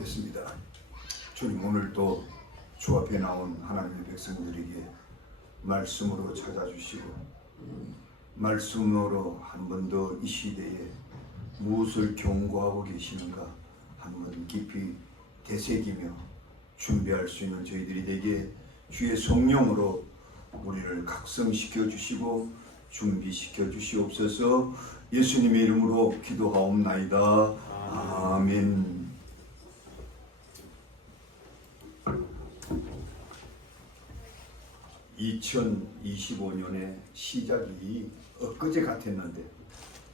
기도하겠습니다. 주님, 오늘도 주 앞에 나온 하나님의 백성들에게 말씀으로 찾아주시고 말씀으로 한 번 더 이 시대에 무엇을 경고하고 계시는가 한 번 깊이 되새기며 준비할 수 있는 저희들이 되게 주의 성령으로 우리를 각성시켜 주시고 준비시켜 주시옵소서. 예수님의 이름으로 기도하옵나이다. 아멘. (2025년의) 시작이 엊그제 같았는데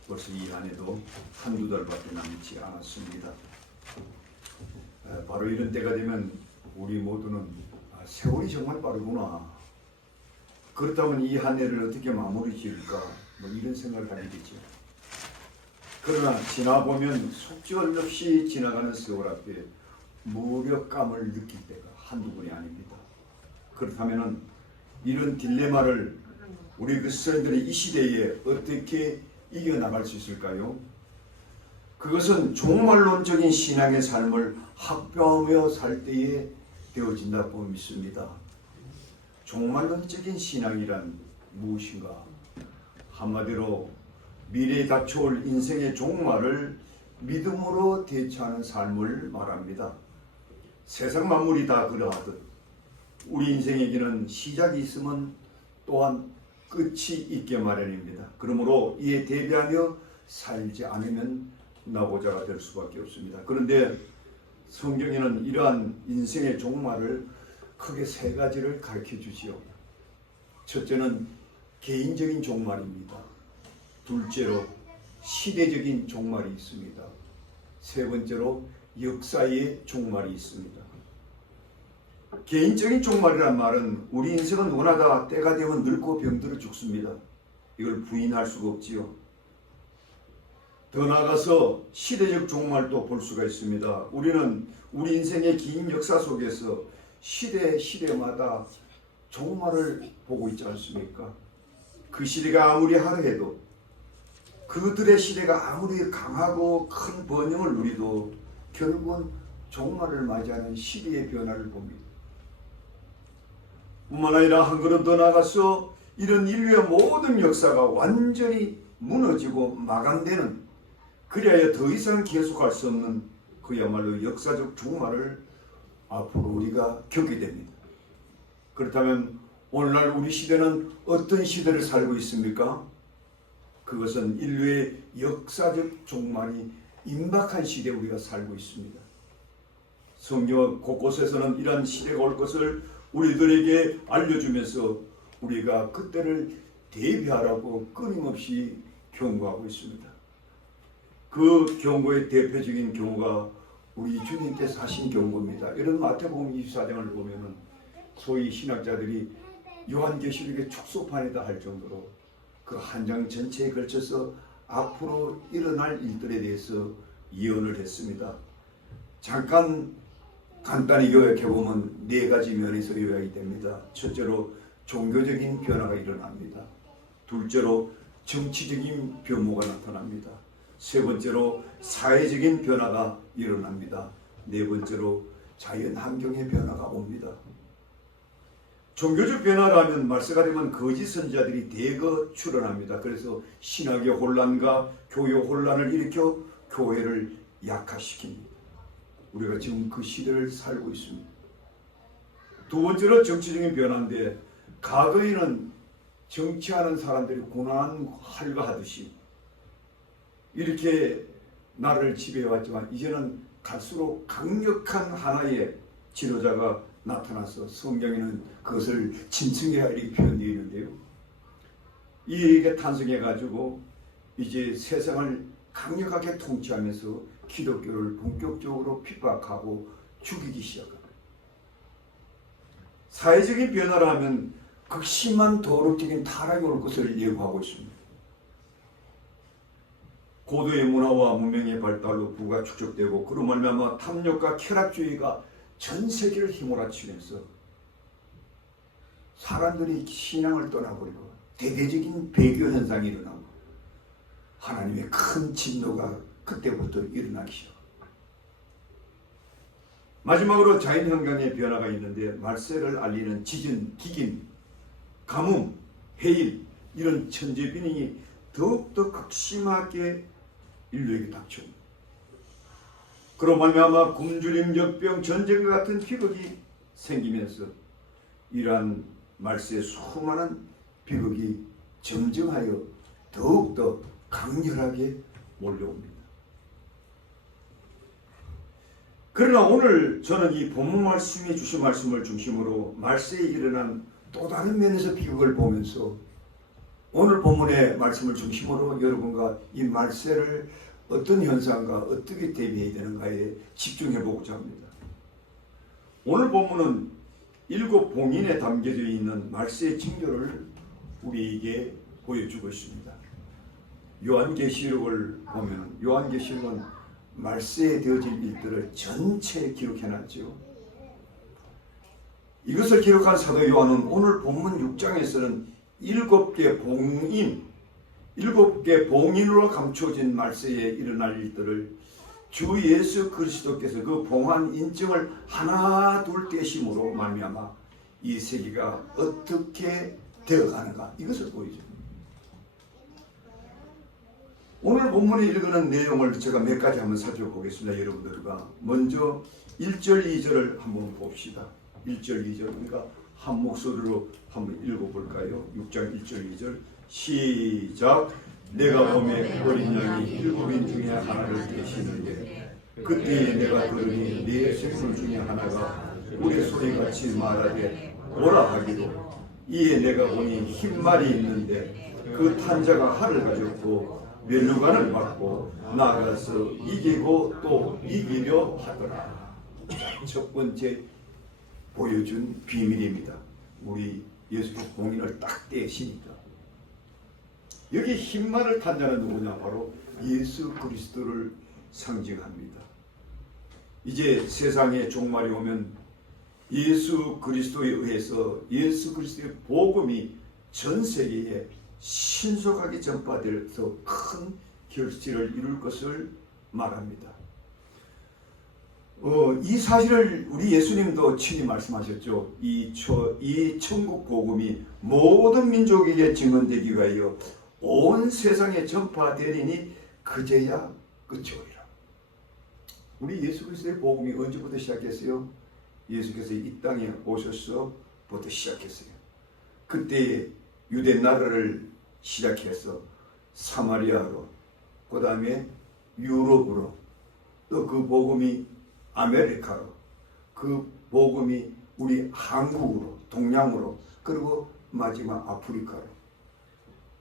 벌써 이 한 해도 한두 달밖에 남지 않았습니다. 바로 이런 때가 되면 우리 모두는 세월이 정말 빠르구나, 그렇다면 이 한 해를 어떻게 마무리 지을까, 이런 생각을 하게 되죠. 그러나 지나보면 속절없이 지나가는 세월 앞에 무력감을 느낄 때가 한두 번이 아닙니다. 그렇다면 이런 딜레마를 우리 그리스도인들이 이 시대에 어떻게 이겨나갈 수 있을까요? 그것은 종말론적인 신앙의 삶을 확보하며 살 때에 되어진다고 믿습니다. 종말론적인 신앙이란 무엇인가? 한마디로 미래에 닥쳐올 인생의 종말을 믿음으로 대처하는 삶을 말합니다. 세상 만물이 다 그러하듯 우리 인생에게는 시작이 있으면 또한 끝이 있게 마련입니다. 그러므로 이에 대비하며 살지 않으면 나고자가 될 수밖에 없습니다. 그런데 성경에는 이러한 인생의 종말을 크게 세 가지를 가르쳐 주지요. 첫째는 개인적인 종말입니다. 둘째로 시대적인 종말이 있습니다. 세 번째로 역사의 종말이 있습니다. 개인적인 종말이란 말은 우리 인생은 누구나 다 때가 되면 늙고 병들어 죽습니다. 이걸 부인할 수가 없지요. 더 나아가서 시대적 종말도 볼 수가 있습니다. 우리는 우리 인생의 긴 역사 속에서 시대마다 종말을 보고 있지 않습니까? 그 시대가 아무리 화려해도, 그들의 시대가 아무리 강하고 큰 번영을 누리도 결국은 종말을 맞이하는 시대의 변화를 봅니다. 뿐만 아니라 한 걸음 더 나가서 이런 인류의 모든 역사가 완전히 무너지고 마감되는, 그리하여 더 이상 계속할 수 없는 그야말로 역사적 종말을 앞으로 우리가 겪게 됩니다. 그렇다면 오늘날 우리 시대는 어떤 시대를 살고 있습니까? 그것은 인류의 역사적 종말이 임박한 시대에 우리가 살고 있습니다. 성경 곳곳에서는 이러한 시대가 올 것을 우리들에게 알려주면서 우리가 그때를 대비하라고 끊임없이 경고하고 있습니다. 그 경고의 대표적인 경우가 우리 주님께서 하신 경고입니다. 이런 마태복음 24장을 보면은 소위 신학자들이 요한계시록의 축소판이다 할 정도로 그 한 장 전체에 걸쳐서 앞으로 일어날 일들에 대해서 예언을 했습니다. 잠깐 간단히 요약해보면 네 가지 면에서 요약이 됩니다. 첫째로 종교적인 변화가 일어납니다. 둘째로 정치적인 변모가 나타납니다. 세 번째로 사회적인 변화가 일어납니다. 네 번째로 자연 환경의 변화가 옵니다. 종교적 변화라면 말세가 되면 거짓 선지자들이 대거 출현합니다. 그래서 신학의 혼란과 교회 혼란을 일으켜 교회를 약화시킵니다. 우리가 지금 그 시대를 살고 있습니다. 두 번째로 정치적인 변화인데, 과거에는 정치하는 사람들이 고난 할거하듯이 이렇게 나라를 지배해왔지만 이제는 갈수록 강력한 하나의 지도자가 나타나서 성경에는 그것을 짐승의 이렇게 표현되어 있는데요. 이에게 탄생해가지고 이제 세상을 강력하게 통치하면서 기독교를 본격적으로 핍박하고 죽이기 시작합니다. 사회적인 변화를 하면 극심한 도덕적인 타락이 올 것을 예고하고 있습니다. 고도의 문화와 문명의 발달로 부가 축적되고 그로 말미암아 탐욕과 쾌락주의가 전 세계를 휘몰아치면서 사람들이 신앙을 떠나버리고 대대적인 배교 현상이 일어나고 하나님의 큰 진노가 그때부터 일어나기 시작합니다. 마지막으로 자연환경의 변화가 있는데 말세를 알리는 지진, 기긴, 가뭄, 해일 이런 천재비행이 더욱더 극심하게 인류에게 닥쳐옵니다. 그로 말미암아 굶주림, 역병, 전쟁과 같은 비극이 생기면서 이러한 말세의 수많은 비극이 점증하여 더욱더 강렬하게 몰려옵니다. 그러나 오늘 저는 이 본문 말씀이 주신 말씀을 중심으로 말세에 일어난 또 다른 면에서 비극을 보면서 오늘 본문의 말씀을 중심으로 여러분과 이 말세를 어떤 현상과 어떻게 대비해야 되는가에 집중해 보고자 합니다. 오늘 본문은 7 봉인에 담겨져 있는 말세의 징조를 우리에게 보여주고 있습니다. 요한계시록을 보면 요한계시록은 말세에 되어질 일들을 전체 기록해놨죠. 이것을 기록한 사도 요한은 오늘 본문 6장에서는 7개 봉인, 7개 봉인으로 감춰진 말세에 일어날 일들을 주 예수 그리스도께서 그 봉한 인증을 하나 둘 떼심으로 말미암아 이 세계가 어떻게 되어가는가 이것을 보여줍니다. 오늘 본문에 읽는 내용을 제가 몇 가지 한번 살펴보겠습니다. 여러분들과 먼저 1절 2절을 한번 봅시다. 1절 2절 우리가 한 목소리로 한번 읽어볼까요? 6장 1절 2절 시작. 내가 보매 어린 양이 7인 중에 하나를 떼시는데 그때에 내가 들으니 네 생물 중에 하나가 우리 소리같이 말하되 오라 하기로 이에 내가 보니 흰말이 있는데 그 탄자가 활을 가졌고 면류관을 받고 나아가서 이기고 또 이기려 하더라. 첫 번째 보여준 비밀입니다. 우리 예수께서 봉인을 딱 떼시니까 여기 흰말을 탄 자는 누구냐? 바로 예수 그리스도를 상징합니다. 이제 세상에 종말이 오면 예수 그리스도에 의해서 예수 그리스도의 복음이 전 세계에 신속하게 전파되어서 큰 결실을 이룰 것을 말합니다. 이 사실을 우리 예수님도 친히 말씀하셨죠. 이 천국 복음이 모든 민족에게 증언되기 위하여 온 세상에 전파되리니 그제야 끝이 오리라. 우리 예수 그리스도의 복음이 언제부터 시작했어요? 예수께서 이 땅에 오셔서부터 시작했어요. 그때 유대 나라를 시작해서 사마리아로, 그 다음에 유럽으로, 또 그 복음이 아메리카로, 그 복음이 우리 한국으로, 동양으로, 그리고 마지막 아프리카로.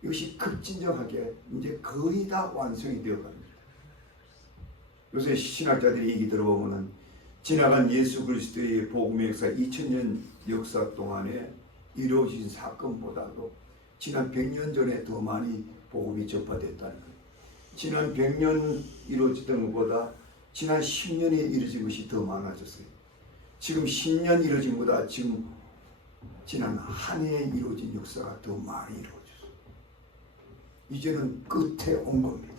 이것이 급진적하게 이제 거의 다 완성이 되어 갑니다. 요새 신학자들이 얘기 들어보면은 지나간 예수 그리스도의 복음의 역사 2000년 역사 동안에 이루어진 사건보다도 지난 100년 전에 더 많이 복음이 전파됐다는 거예요. 지난 100년 이루어지던 것보다 지난 10년에 이루어진 것이 더 많아졌어요. 지금 10년 이루어진 것보다 지금 지난 한 해에 이루어진 역사가 더 많이 이루어졌어요. 이제는 끝에 온 겁니다.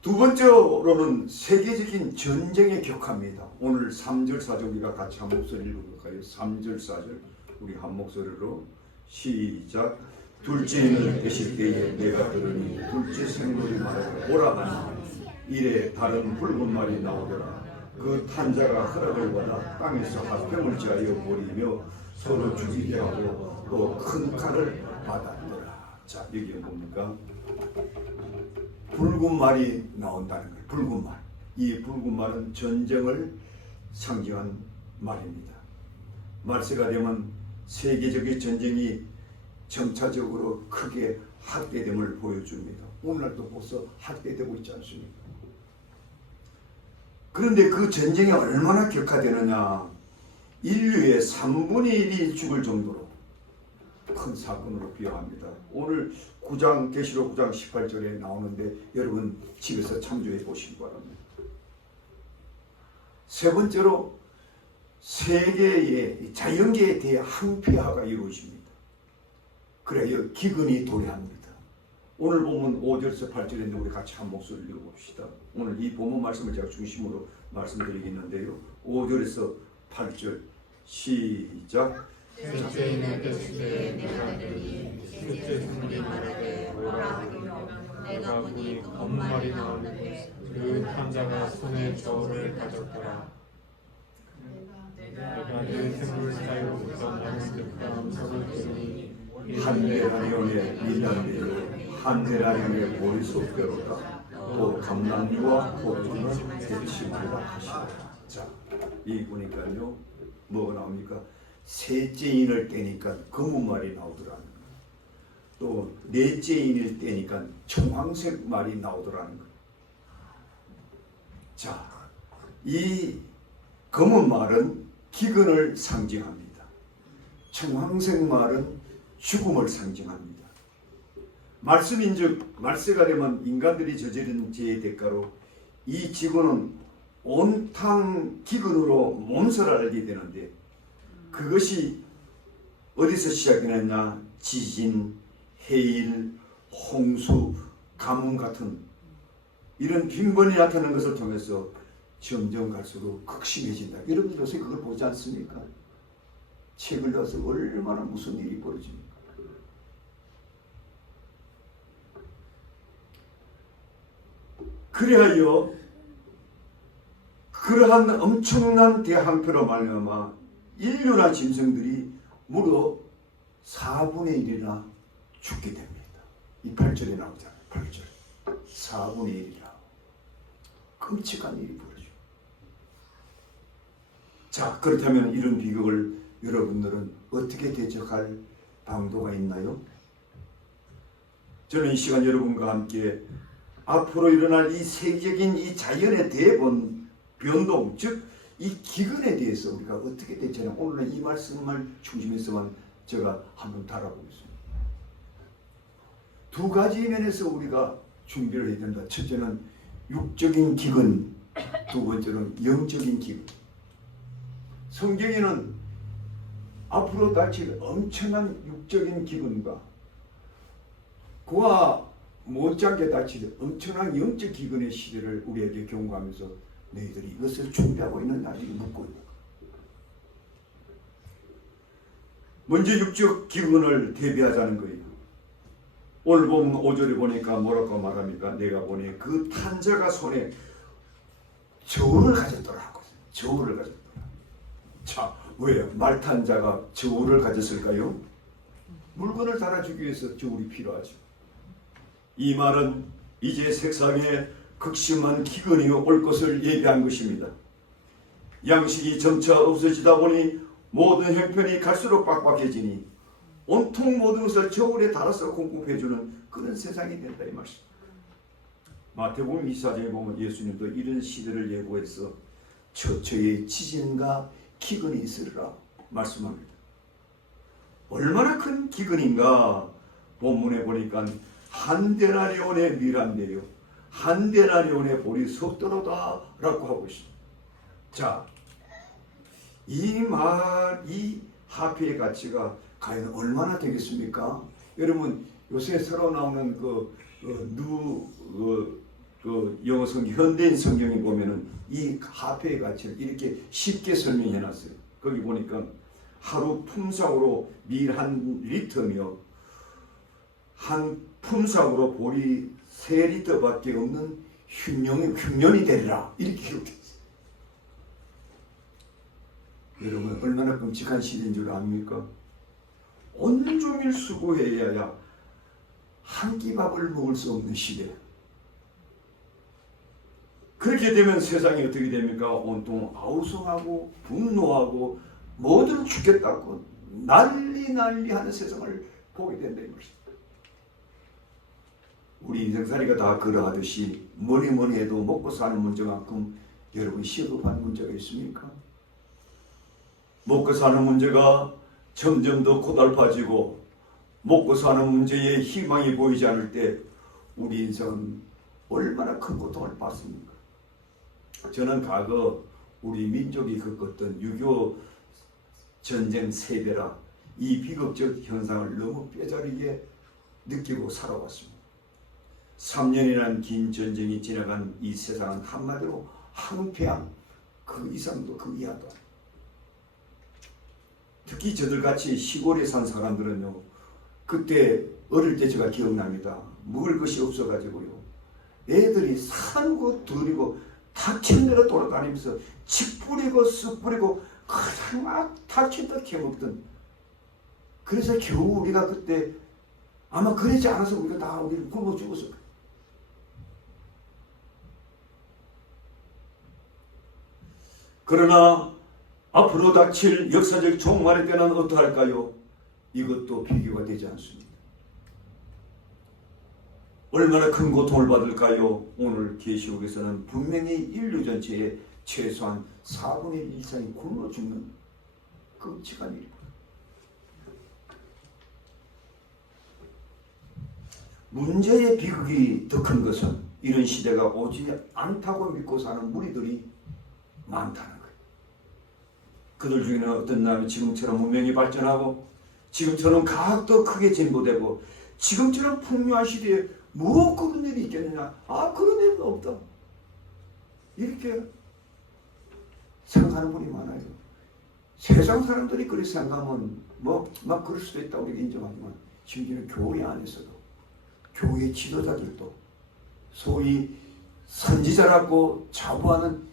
두 번째로는 세계적인 전쟁에 격합니다. 오늘 3절 4절 우리가 같이 한 목소리 읽어볼까요? 3절 4절 우리 한 목소리로 시작. 둘째인을 되실 때에 내가 들으니 둘째 생물이 말하되 오라 하니 이래 다른 붉은 말이 나오더라. 그 탄자가 허락을 받아 땅에서 화평을 지하여 버리며 서로 죽이게 하고 또 큰 칼을 받았더라. 자, 여기 뭡니까? 붉은 말이 나온다는 거예요. 붉은 말. 이 붉은 말은 전쟁을 상징한 말입니다. 말세가 되면 세계적인 전쟁이 점차적으로 크게 확대됨을 보여줍니다. 오늘날도 벌써 확대되고 있지 않습니까? 그런데 그 전쟁이 얼마나 격화되느냐? 인류의 3분의 1이 죽을 정도로 큰 사건으로 비유합니다. 오늘 계시록 9장 18절에 나오는데 여러분 집에서 참조해 보시기 바랍니다. 세 번째로 세계의 자연계에 대해 항폐화가 이루어집니다. 그래야 기근이 도래합니다. 오늘 보면 5절에서 8절인데 우리 같이 한 목소리를 읽어봅시다. 오늘 이 본문 말씀을 제가 중심으로 말씀드리겠는데요. 5절에서 8절 시작. 셋째 이날 때시에 내가 들으니 셋째 승리 말하되 뭐라 하리요. 내가 보니 검은 말이 나오는데 그 탐자가 손에 저울을 가졌더라. 내가 내 생물 사이로부터 나는 듯한 음성을 들으니 한 데나리온의 밀란비로 한 데나리온의 보리소뼈로다. 또 감람류와 포도주는 대치마다 하시라. 자, 이 보니까요 뭐가 나옵니까? 셋째 인을 떼니까 검은 말이 나오더라는 거예요. 또 넷째 인을 떼니까 청황색 말이 나오더라는 거예요. 자, 이 검은 말은 기근을 상징합니다. 청황색 말은 죽음을 상징합니다. 말씀인즉 말세가 되면 인간들이 저지른 죄의 대가로 이 지구는 온탕 기근으로 몸살하게 되는데 그것이 어디서 시작되느냐? 지진, 해일, 홍수, 가뭄 같은 이런 빈번히 나타나는 것을 통해서 점점 갈수록 극심해진다. 여러분 요새 그걸 보지 않습니까? 책을 봐서 얼마나 무슨 일이 벌어집니까? 그리하여 그러한 엄청난 대항표로 말미암아 인류나 짐승들이 무려 4분의 1이나 죽게 됩니다. 이 8절에 나오잖아요. 8절 4분의 1이라 끔찍한 일이 벌어져. 자, 그렇다면 이런 비극을 여러분들은 어떻게 대처할 방도가 있나요? 저는 이 시간 여러분과 함께 앞으로 일어날 이 세계적인 이 자연의 변동, 즉 이 기근에 대해서 우리가 어떻게 대처하냐, 오늘은 이 말씀을 중심에서만 제가 한번 다뤄보겠습니다. 두 가지 면에서 우리가 준비를 해야 된다. 첫째는 육적인 기근, 두 번째는 영적인 기근. 성경에는 앞으로 닥칠 엄청난 육적인 기근과 그와 못지않게 닥칠 엄청난 영적 기근의 시대를 우리에게 경고하면서 너희들이 이것을 준비하고 있는 날이 묻고 있는 거예요. 먼저 육적 기근을 대비하자는 거예요. 오늘 보면 5절에 보니까 뭐라고 말합니까? 내가 보니 그 탄자가 손에 저울을 가졌더라고. 저울을 가졌더라. 자, 왜 말탄자가 저울을 가졌을까요? 물건을 달아주기 위해서 저울이 필요하죠. 이 말은 이제 세상에 극심한 기근이 올 것을 예비한 것입니다. 양식이 점차 없어지다 보니 모든 형편이 갈수록 빡빡해지니 온통 모든 것을 저울에 달아서 공급해주는 그런 세상이 된다 이 말씀. 마태복음 24장에 보면 예수님도 이런 시대를 예고해서 처처에 지진과 기근이 있으리라 말씀합니다. 얼마나 큰 기근인가 본문에 보니까 한 데나리온의 밀한데요. 한 데나리온의 보리 속도로다 라고 하고 있습니다. 자, 이 화폐의 가치가 과연 얼마나 되겠습니까? 여러분 요새 새로 나오는 영어 성경, 현대인 성경에 보면은 이 화폐의 가치를 이렇게 쉽게 설명해 놨어요. 거기 보니까 하루 품삯으로 밀 한 리터며 한 품삯으로 보리 3리터밖에 없는 흉년이 되리라 이렇게 기록되어 있어요. 여러분 얼마나 끔찍한 시대인 줄 압니까? 온종일 수고해야 한 끼 밥을 먹을 수 없는 시대. 그렇게 되면 세상이 어떻게 됩니까? 온통 아우성하고 분노하고 뭐든 죽겠다고 난리 하는 세상을 보게 된다 이 말입니다. 우리 인생살이가 다 그러하듯이 뭐니 해도 먹고 사는 문제만큼 여러분 시급한 문제가 있습니까? 먹고 사는 문제가 점점 더 고달파지고 먹고 사는 문제에 희망이 보이지 않을 때 우리 인생은 얼마나 큰 고통을 받습니까? 저는 과거 우리 민족이 겪었던 6.25 전쟁 세대라 이 비극적 현상을 너무 뼈저리게 느끼고 살아왔습니다. 3년이라는 긴 전쟁이 지나간 이 세상은 한마디로 황폐함, 그 이상도 그 이하도. 특히 저들같이 시골에 산 사람들은요, 그때 어릴 때 제가 기억납니다. 먹을 것이 없어가지고요, 애들이 사는 거 들이고 닥친 대로 돌아다니면서 치 뿌리고 쑥 뿌리고 그냥 막 닥친 듯 캐먹던. 그래서 겨우 우리가 그때 아마 그러지 않아서 우리가 다 우리를 굶어 죽었을 거예요. 그러나 앞으로 닥칠 역사적 종말의 때는 어떠할까요? 이것도 비교가 되지 않습니다. 얼마나 큰 고통을 받을까요? 오늘 계시록에서는 분명히 인류 전체의 최소한 4분의 1 이상이 굶어 죽는 끔찍한 일입니다. 문제의 비극이 더 큰 것은 이런 시대가 오지 않다고 믿고 사는 무리들이 많다는 거예요. 그들 중에는 어떤 날 지금처럼 문명이 발전하고 지금처럼 과학도 크게 진보되고 지금처럼 풍요한 시대에 뭐 그런 일이 있겠느냐? 아, 그런 일은 없다. 이렇게 생각하는 분이 많아요. 세상 사람들이 그렇게 생각하면 뭐 막 그럴 수도 있다고 우리가 인정하지만 심지어는 교회 안에서도 교회 지도자들도 소위 선지자라고 자부하는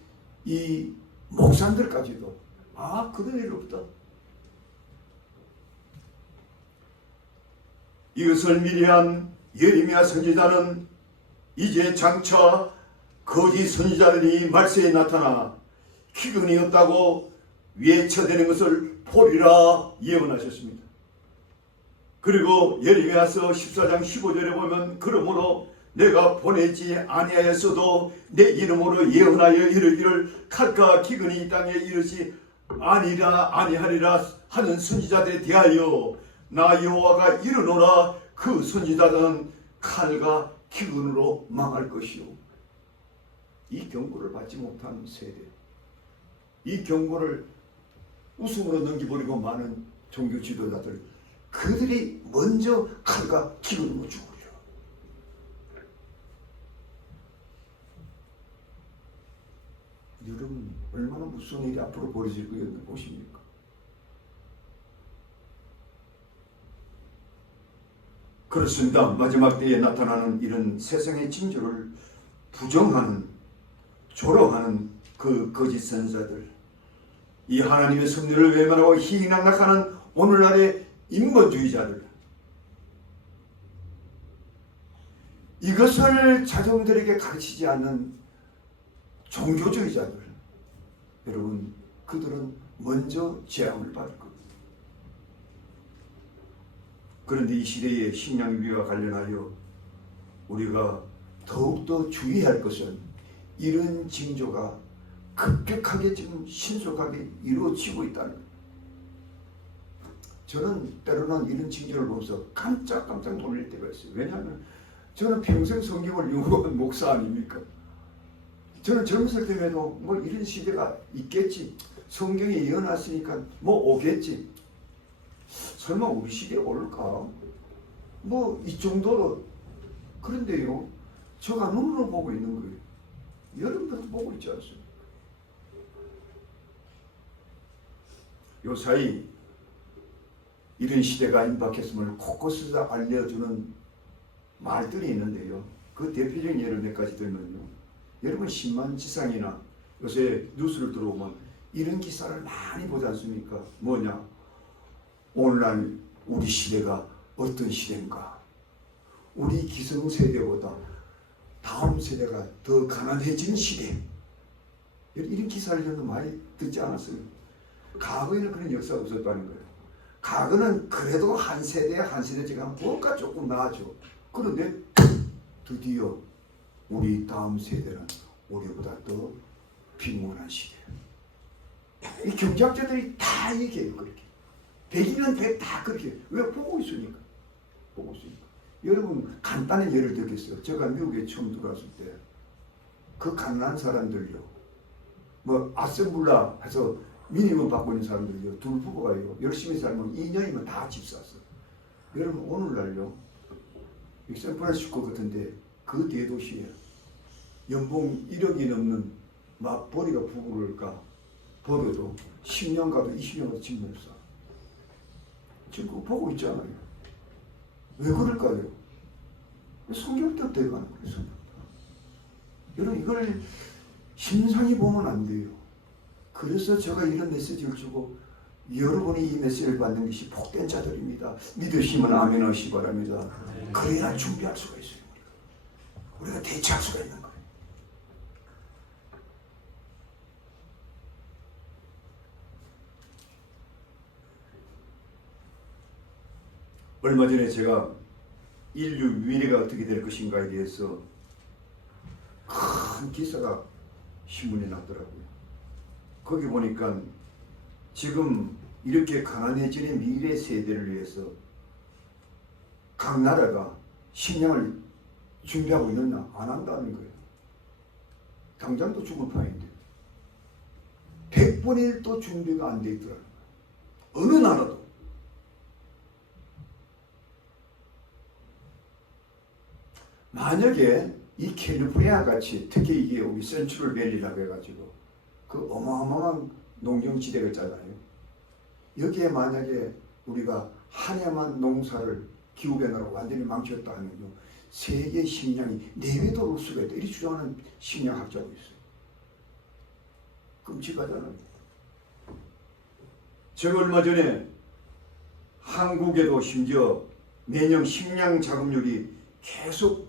이 목사님들까지도 아, 그런 일 없다. 이것을 미리한 예레미야 선지자는 이제 장차 거짓 선지자들이 말세에 나타나 기근이 없다고 외쳐대는 것을 보리라 예언하셨습니다. 그리고 예레미야서 14장 15절에 보면 그러므로 내가 보내지 아니하였어도 내 이름으로 예언하여 이르기를 칼과 기근이 이 땅에 이르지 아니하리라 하는 선지자들에 대하여 나 여호와가 이르노라. 그 선지자들은 칼과 기근으로 망할 것이요. 이 경고를 받지 못한 세대, 이 경고를 웃음으로 넘겨버리고 많은 종교 지도자들, 그들이 먼저 칼과 기근으로 죽으리라. 여러분, 얼마나 무서운 일이 앞으로 벌어질 거였나 보십니까? 그렇습니다. 마지막 때에 나타나는 이런 세상의 징조를 부정하는, 조롱하는 그 거짓 선지자들, 이 하나님의 섭리를 외면하고 희희낙낙하는 오늘날의 인본주의자들, 이것을 자손들에게 가르치지 않는 종교주의자들, 여러분, 그들은 먼저 재앙을 받을 겁니다. 그런데 이 시대의 식량 위기와 관련하여 우리가 더욱더 주의할 것은 이런 징조가 급격하게 지금 신속하게 이루어지고 있다는 거예요. 저는 때로는 이런 징조를 보면서 깜짝깜짝 놀랄 때가 있어요. 왜냐하면 저는 평생 성경을 연구한 목사 아닙니까? 저는 젊었을 때에도 뭐 이런 시대가 있겠지, 성경이 예언했으니까 뭐 오겠지, 설마 우리 시대에 올까? 뭐 이 정도로. 그런데요, 제가 눈으로 보고 있는 거예요. 여러분들도 보고 있지 않습니까? 요 사이 이런 시대가 임박했음을 곳곳에서 알려주는 말들이 있는데요. 그 대표적인 예를 몇 가지 들면요, 여러분 신만지상이나 요새 뉴스를 들어오면 이런 기사를 많이 보지 않습니까? 뭐냐? 오늘날 우리 시대가 어떤 시대인가? 우리 기성세대보다 다음 세대가 더 가난해지는 시대. 이런 기사를 저는 많이 듣지 않았어요. 과거에는 그런 역사가 없었다는 거예요. 과거는 그래도 한 세대 한 세대 지금 뭔가 조금 나아져. 그런데 드디어 우리 다음 세대는 우리보다 더 빈곤한 시대. 이 경제학자들이 다 얘기해요. 그렇게 100이면 100 다 그렇게. 왜? 보고 있으니까. 보고 있으니까. 여러분 간단한 예를 들겠어요. 제가 미국에 처음 들어왔을 때 그 가난한 사람들요, 뭐 아셈블라 해서 미니멈 받고 있는 사람들이요, 둘 부부가요, 열심히 살면 2년이면 다 집 샀어. 여러분 오늘날요, 샌프란시스코 같은데 그 대도시에 연봉 1억이 넘는 맞벌이가 부부를까 벌어도 10년 가도 20년 가도 집을 사. 지금 그거 보고 있잖아요. 왜 그럴까요? 성경대로 돼가는 거예요. 성경대로. 여러분 이걸 심상히 보면 안 돼요. 그래서 제가 이런 메시지를 주고 여러분이 이 메시지를 받는 것이 복된 자들입니다. 믿으시면 아멘 하시기 바랍니다. 그래야 준비할 수가 있어요. 우리가 대처할 수가 있는 거예요. 얼마 전에 제가 인류 미래가 어떻게 될 것인가에 대해서 큰 기사가 신문에 났더라고요. 거기 보니까 지금 이렇게 가난해지는 미래 세대를 위해서 각 나라가 식량을 준비하고 있느냐? 안 한다는 거예요. 당장도 죽을 판인데 100분의 1도 준비가 안 돼 있더라고요. 어느 나라도. 만약에 이 캘리포니아 같이 특히 이게 우리 센트럴 밸리라고 해가지고 그 어마어마한 농경지대가 있잖아요. 여기에 만약에 우리가 한 해만 농사를 기후변화로 완전히 망쳤다 하면요, 세계 식량이 4배도 올 수가 있다. 이렇게 주장하는 식량학자가 있어요. 끔찍하잖아요. 제가 얼마 전에 한국에도 심지어 매년 식량 자급률이 계속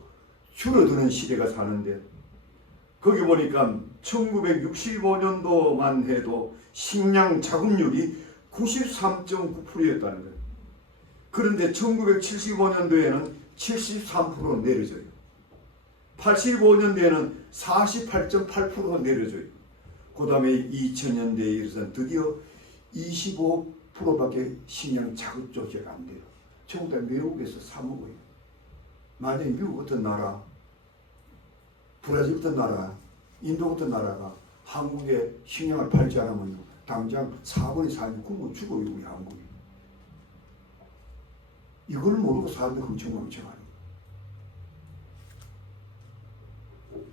줄어드는 시대가 사는데 거기 보니까 1965년도만 해도 식량 자급률이 93.9%였다는 거예요. 그런데 1975년도에는 73% 내려져요. 85년도에는 48.8% 내려져요. 그 다음에 2000년대에 이르러서 드디어 25%밖에 식량 자급 조치가 안 돼요. 전부 다 미국에서 사 먹어요. 만약에 미국 같은 나라, 브라질 같은 나라, 인도 같은 나라가 한국에 식량을 팔지 않으면 당장 4분의 4면 굶어 죽어요, 우리 한국이. 이걸 모르고 사람들 흥청망청하는 거예요.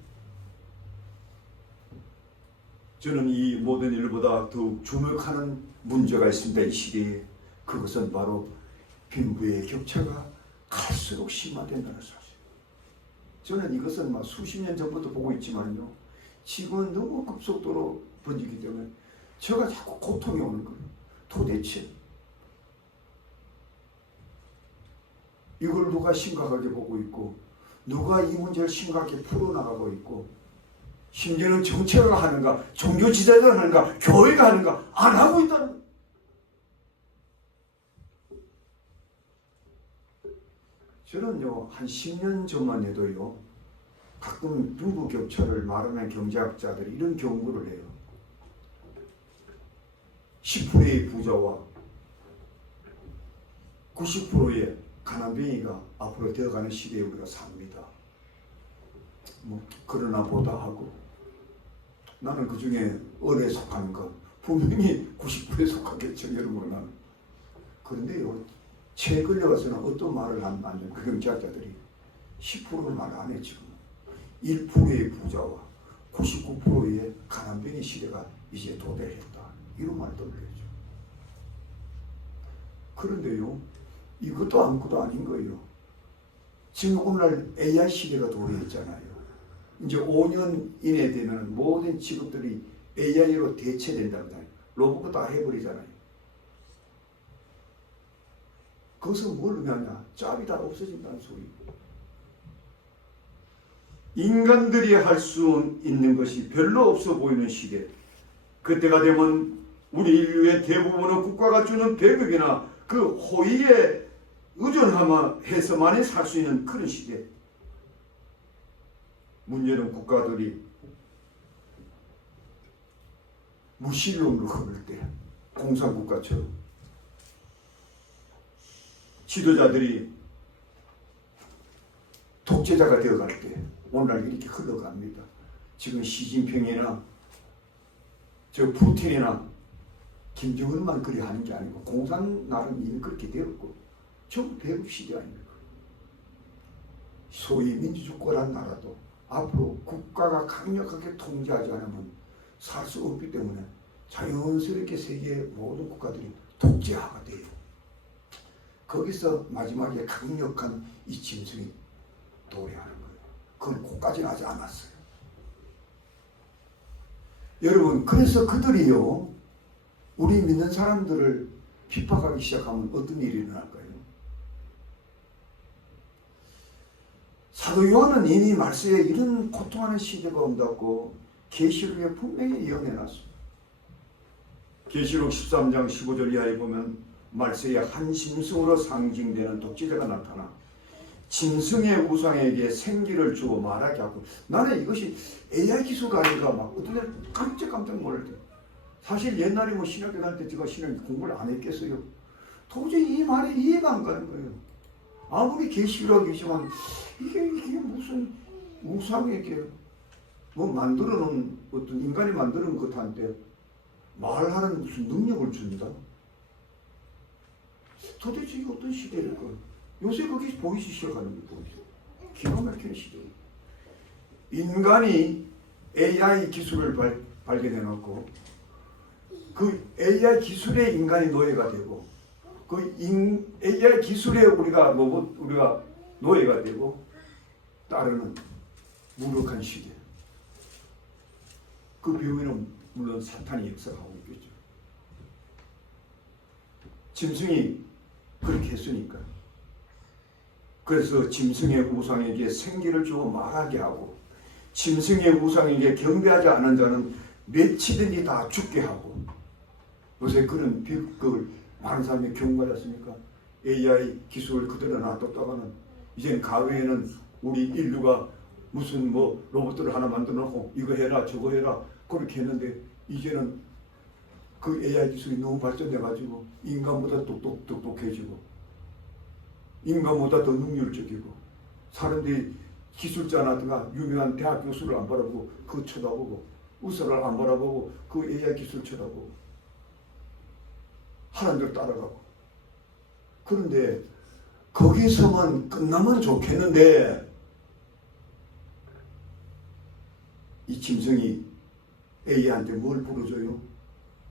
저는 이 모든 일보다 더욱 주목하는 문제가 있습니다. 이 시대에. 그것은 바로 빈부의 격차가 갈수록 심화된다는 사실. 저는 이것은 막 수십 년 전부터 보고 있지만요, 지금은 너무 급속도로 번지기 때문에 제가 자꾸 고통이 오는 거예요. 도대체 이걸 누가 심각하게 보고 있고 누가 이 문제를 심각하게 풀어나가고 있고 심지어는 정책을 하는가, 종교 지도자가 하는가, 교회가 하는가 안 하고 있다는 거예요. 저는요, 한 10년 전만 해도요, 가끔 빈부 격차를 말하는 경제학자들이 이런 경고를 해요. 10%의 부자와 90%의 가난뱅이가 앞으로 되어가는 시대에 우리가 삽니다. 뭐 그러나 보다 하고, 나는 그 중에 어디에 속하는가? 분명히 90%에 속하겠죠, 여러분. 나는. 그런데요, 최근에 와서는 어떤 말을 하는 그 경제학자들이 10%는 말 안 해. 지금 1%의 부자와 99%의 가난뱅이 시대가 이제 도래했다, 이런 말을 돌려야죠. 그런데요, 이것도 아무것도 아닌 거예요. 지금 오늘날 AI 시대가 도래했잖아요. 이제 5년 이내 되면 모든 직업들이 AI로 대체된답니다. 로봇도 다 해버리잖아요. 그것은 뭘 의미하냐? 짭이 다 없어진다는 소리예요. 인간들이 할 수 있는 것이 별로 없어 보이는 시대. 그때가 되면 우리 인류의 대부분은 국가가 주는 배급이나 그 호의에 의존해서만이 살 수 있는 그런 시대. 문제는 국가들이 무신론으로 흐를 때, 공산국가처럼 지도자들이 독재자가 되어갈 때 오늘날 이렇게 흘러갑니다. 지금 시진핑이나 저 푸틴이나 김정은만 그리 하는 게 아니고 공산 나라는 이미 그렇게 되었고 전부 배급 시대 아닙니까? 소위 민주주의란 나라도 앞으로 국가가 강력하게 통제하지 않으면 살 수 없기 때문에 자연스럽게 세계의 모든 국가들이 독재화가 돼요. 거기서 마지막에 강력한 이 짐승이 도래하는 거예요. 그건 그까지는 하지 않았어요. 여러분, 그래서 그들이요, 우리 믿는 사람들을 핍박하기 시작하면 어떤 일이 일어날까요? 사도 요한은 이미 말세에 이런 고통하는 시대가 온다고 계시록에 분명히 예언해놨습니다. 계시록 13장 15절 이하에 보면 말세에 한 짐승으로 상징되는 독재자가 나타나 짐승의 우상에게 생기를 주어 말하게 하고, 나는 이것이 AI 기술 아닌가 막 어떤 날 깜짝 놀랄 때, 사실 옛날에 뭐 신학교 다닐 때 제가 신학 공부를 안 했겠어요. 도저히 이 말이 이해가 안 가는 거예요. 아무리 계시록이지만 이게 무슨 우상에게 뭐 만들어 놓은 어떤 인간이 만들어 놓은 것한테 말하는 무슨 능력을 준다? 도대체 이게 어떤 시대일까? 요새 그게 보이기 시작하는 거예요. 기가 막히는 시대예요. 인간이 AI 기술을 발견해놓고 그 AI 기술에 인간이 노예가 되고 그 AI 기술에 우리가 노예가 되고 따르는 무력한 시대. 그 배후에는 물론 사탄이 역사하고 있겠죠. 짐승이 그렇게 했으니까. 그래서 짐승의 우상에게 생기를 주어 말하게 하고 짐승의 우상에게 경배하지 않은 자는 며칠든지 다 죽게 하고, 요새 그런 비극을 많은 사람이 경험하지 않습니까? AI 기술을 그대로 놔뒀다가는 이제는 가외에는 우리 인류가 무슨 뭐 로봇들을 하나 만들어 놓고 이거 해라 저거 해라 그렇게 했는데, 이제는 그 AI 기술이 너무 발전해 가지고 인간보다 똑똑해지고 인간보다 더 능률적이고, 사람들이 기술자나든가 유명한 대학 교수를 안 바라보고 그거 쳐다보고, 의사를 안 바라보고 그 AI 기술 쳐다보고 하는 대로 따라가고. 그런데 거기서만 끝나면 좋겠는데 이 짐승이 AI한테 뭘 불어줘요?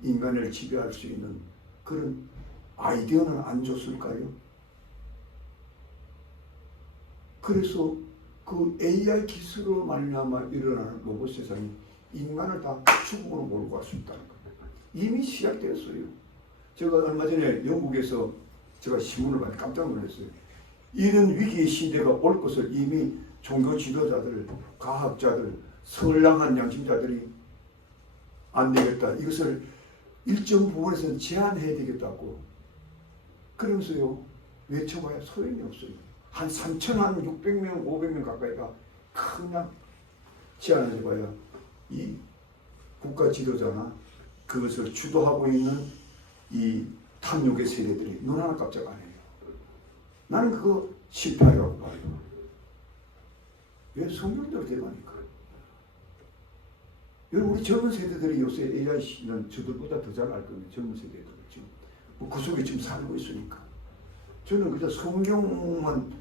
인간을 지배할 수 있는 그런 아이디어는 안 줬을까요? 그래서 그 AI 기술로 말미암아 일어나는 로봇 세상이 인간을 다 죽음으로 몰고 갈 수 있다는 겁니다. 이미 시작되었어요. 제가 얼마 전에 영국에서 제가 신문을 보고 깜짝 놀랐어요. 이런 위기의 시대가 올 것을 이미 종교 지도자들, 과학자들, 선량한 양심자들이 안 되겠다, 이것을 일정 부분에서는 제한해야 되겠다고 그러면서요 외쳐봐야 소용이 없어요. 한 3,600명, 500명 가까이가 그냥 제안해봐야 이 국가 지도자나 그것을 주도하고 있는 이 탐욕의 세대들이 눈 하나 깜짝 안 해요. 나는 그거 실패라고 봐요. 왜? 성경대로 되니까. 여러분, 우리 젊은 세대들이 요새 AI는 저들보다 더 잘 알 겁니다. 젊은 세대들 지금 그 속에 지금 살고 있으니까. 저는 그냥 성경만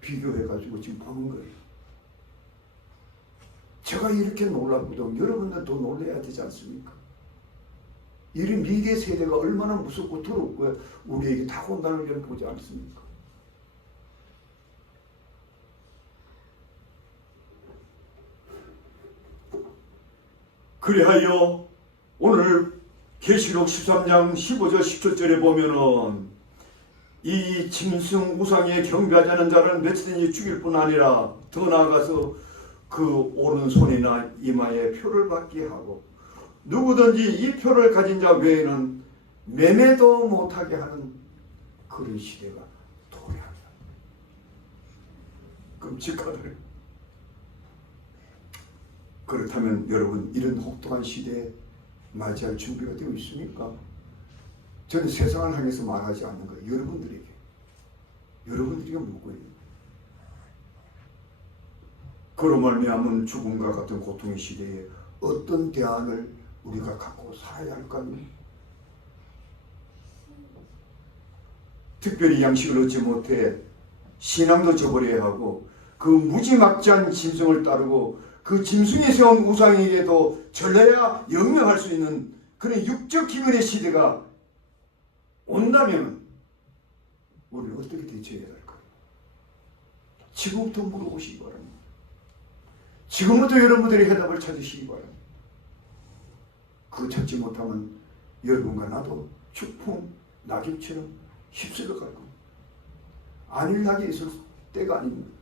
비교해가지고 지금 보는 거예요. 제가 이렇게 놀랍거든 여러분들 더 놀라야 되지 않습니까? 이런 미래 세대가 얼마나 무섭고 더럽고 우리에게 다가온다는 걸 보지 않습니까? 그리하여 오늘 계시록 13장 15절 17절에 보면은 이 짐승 우상에 경배하지 않은 자를 며칠든지 죽일 뿐 아니라 더 나아가서 그 오른손이나 이마에 표를 받게 하고 누구든지 이 표를 가진 자 외에는 매매도 못하게 하는 그런 시대가 도래한다. 끔찍하더래요. 그렇다면 여러분, 이런 혹독한 시대에 맞이할 준비가 되어 있습니까? 저는 세상을 향해서 말하지 않는 거예요. 여러분들에게 묻고요. 그로 말미암은 죽음과 같은 고통의 시대에 어떤 대안을 우리가 갖고 살아야 할까요? 특별히 양식을 얻지 못해 신앙도 저버려야 하고 그 무지막지한 짐승을 따르고 그 짐승이 세운 우상에게도 절레야 영명할 수 있는 그런 육적 기근의 시대가 온다면 우리는 어떻게 대처해야 할까요? 지금부터 물어보시기 바랍니다. 지금부터 여러분들이 해답을 찾으시기 바랍니다. 그거 찾지 못하면 여러분과 나도 추풍 낙엽처럼 휩쓸려 갈 겁니다. 안일하게 있을 때가 아닙니다.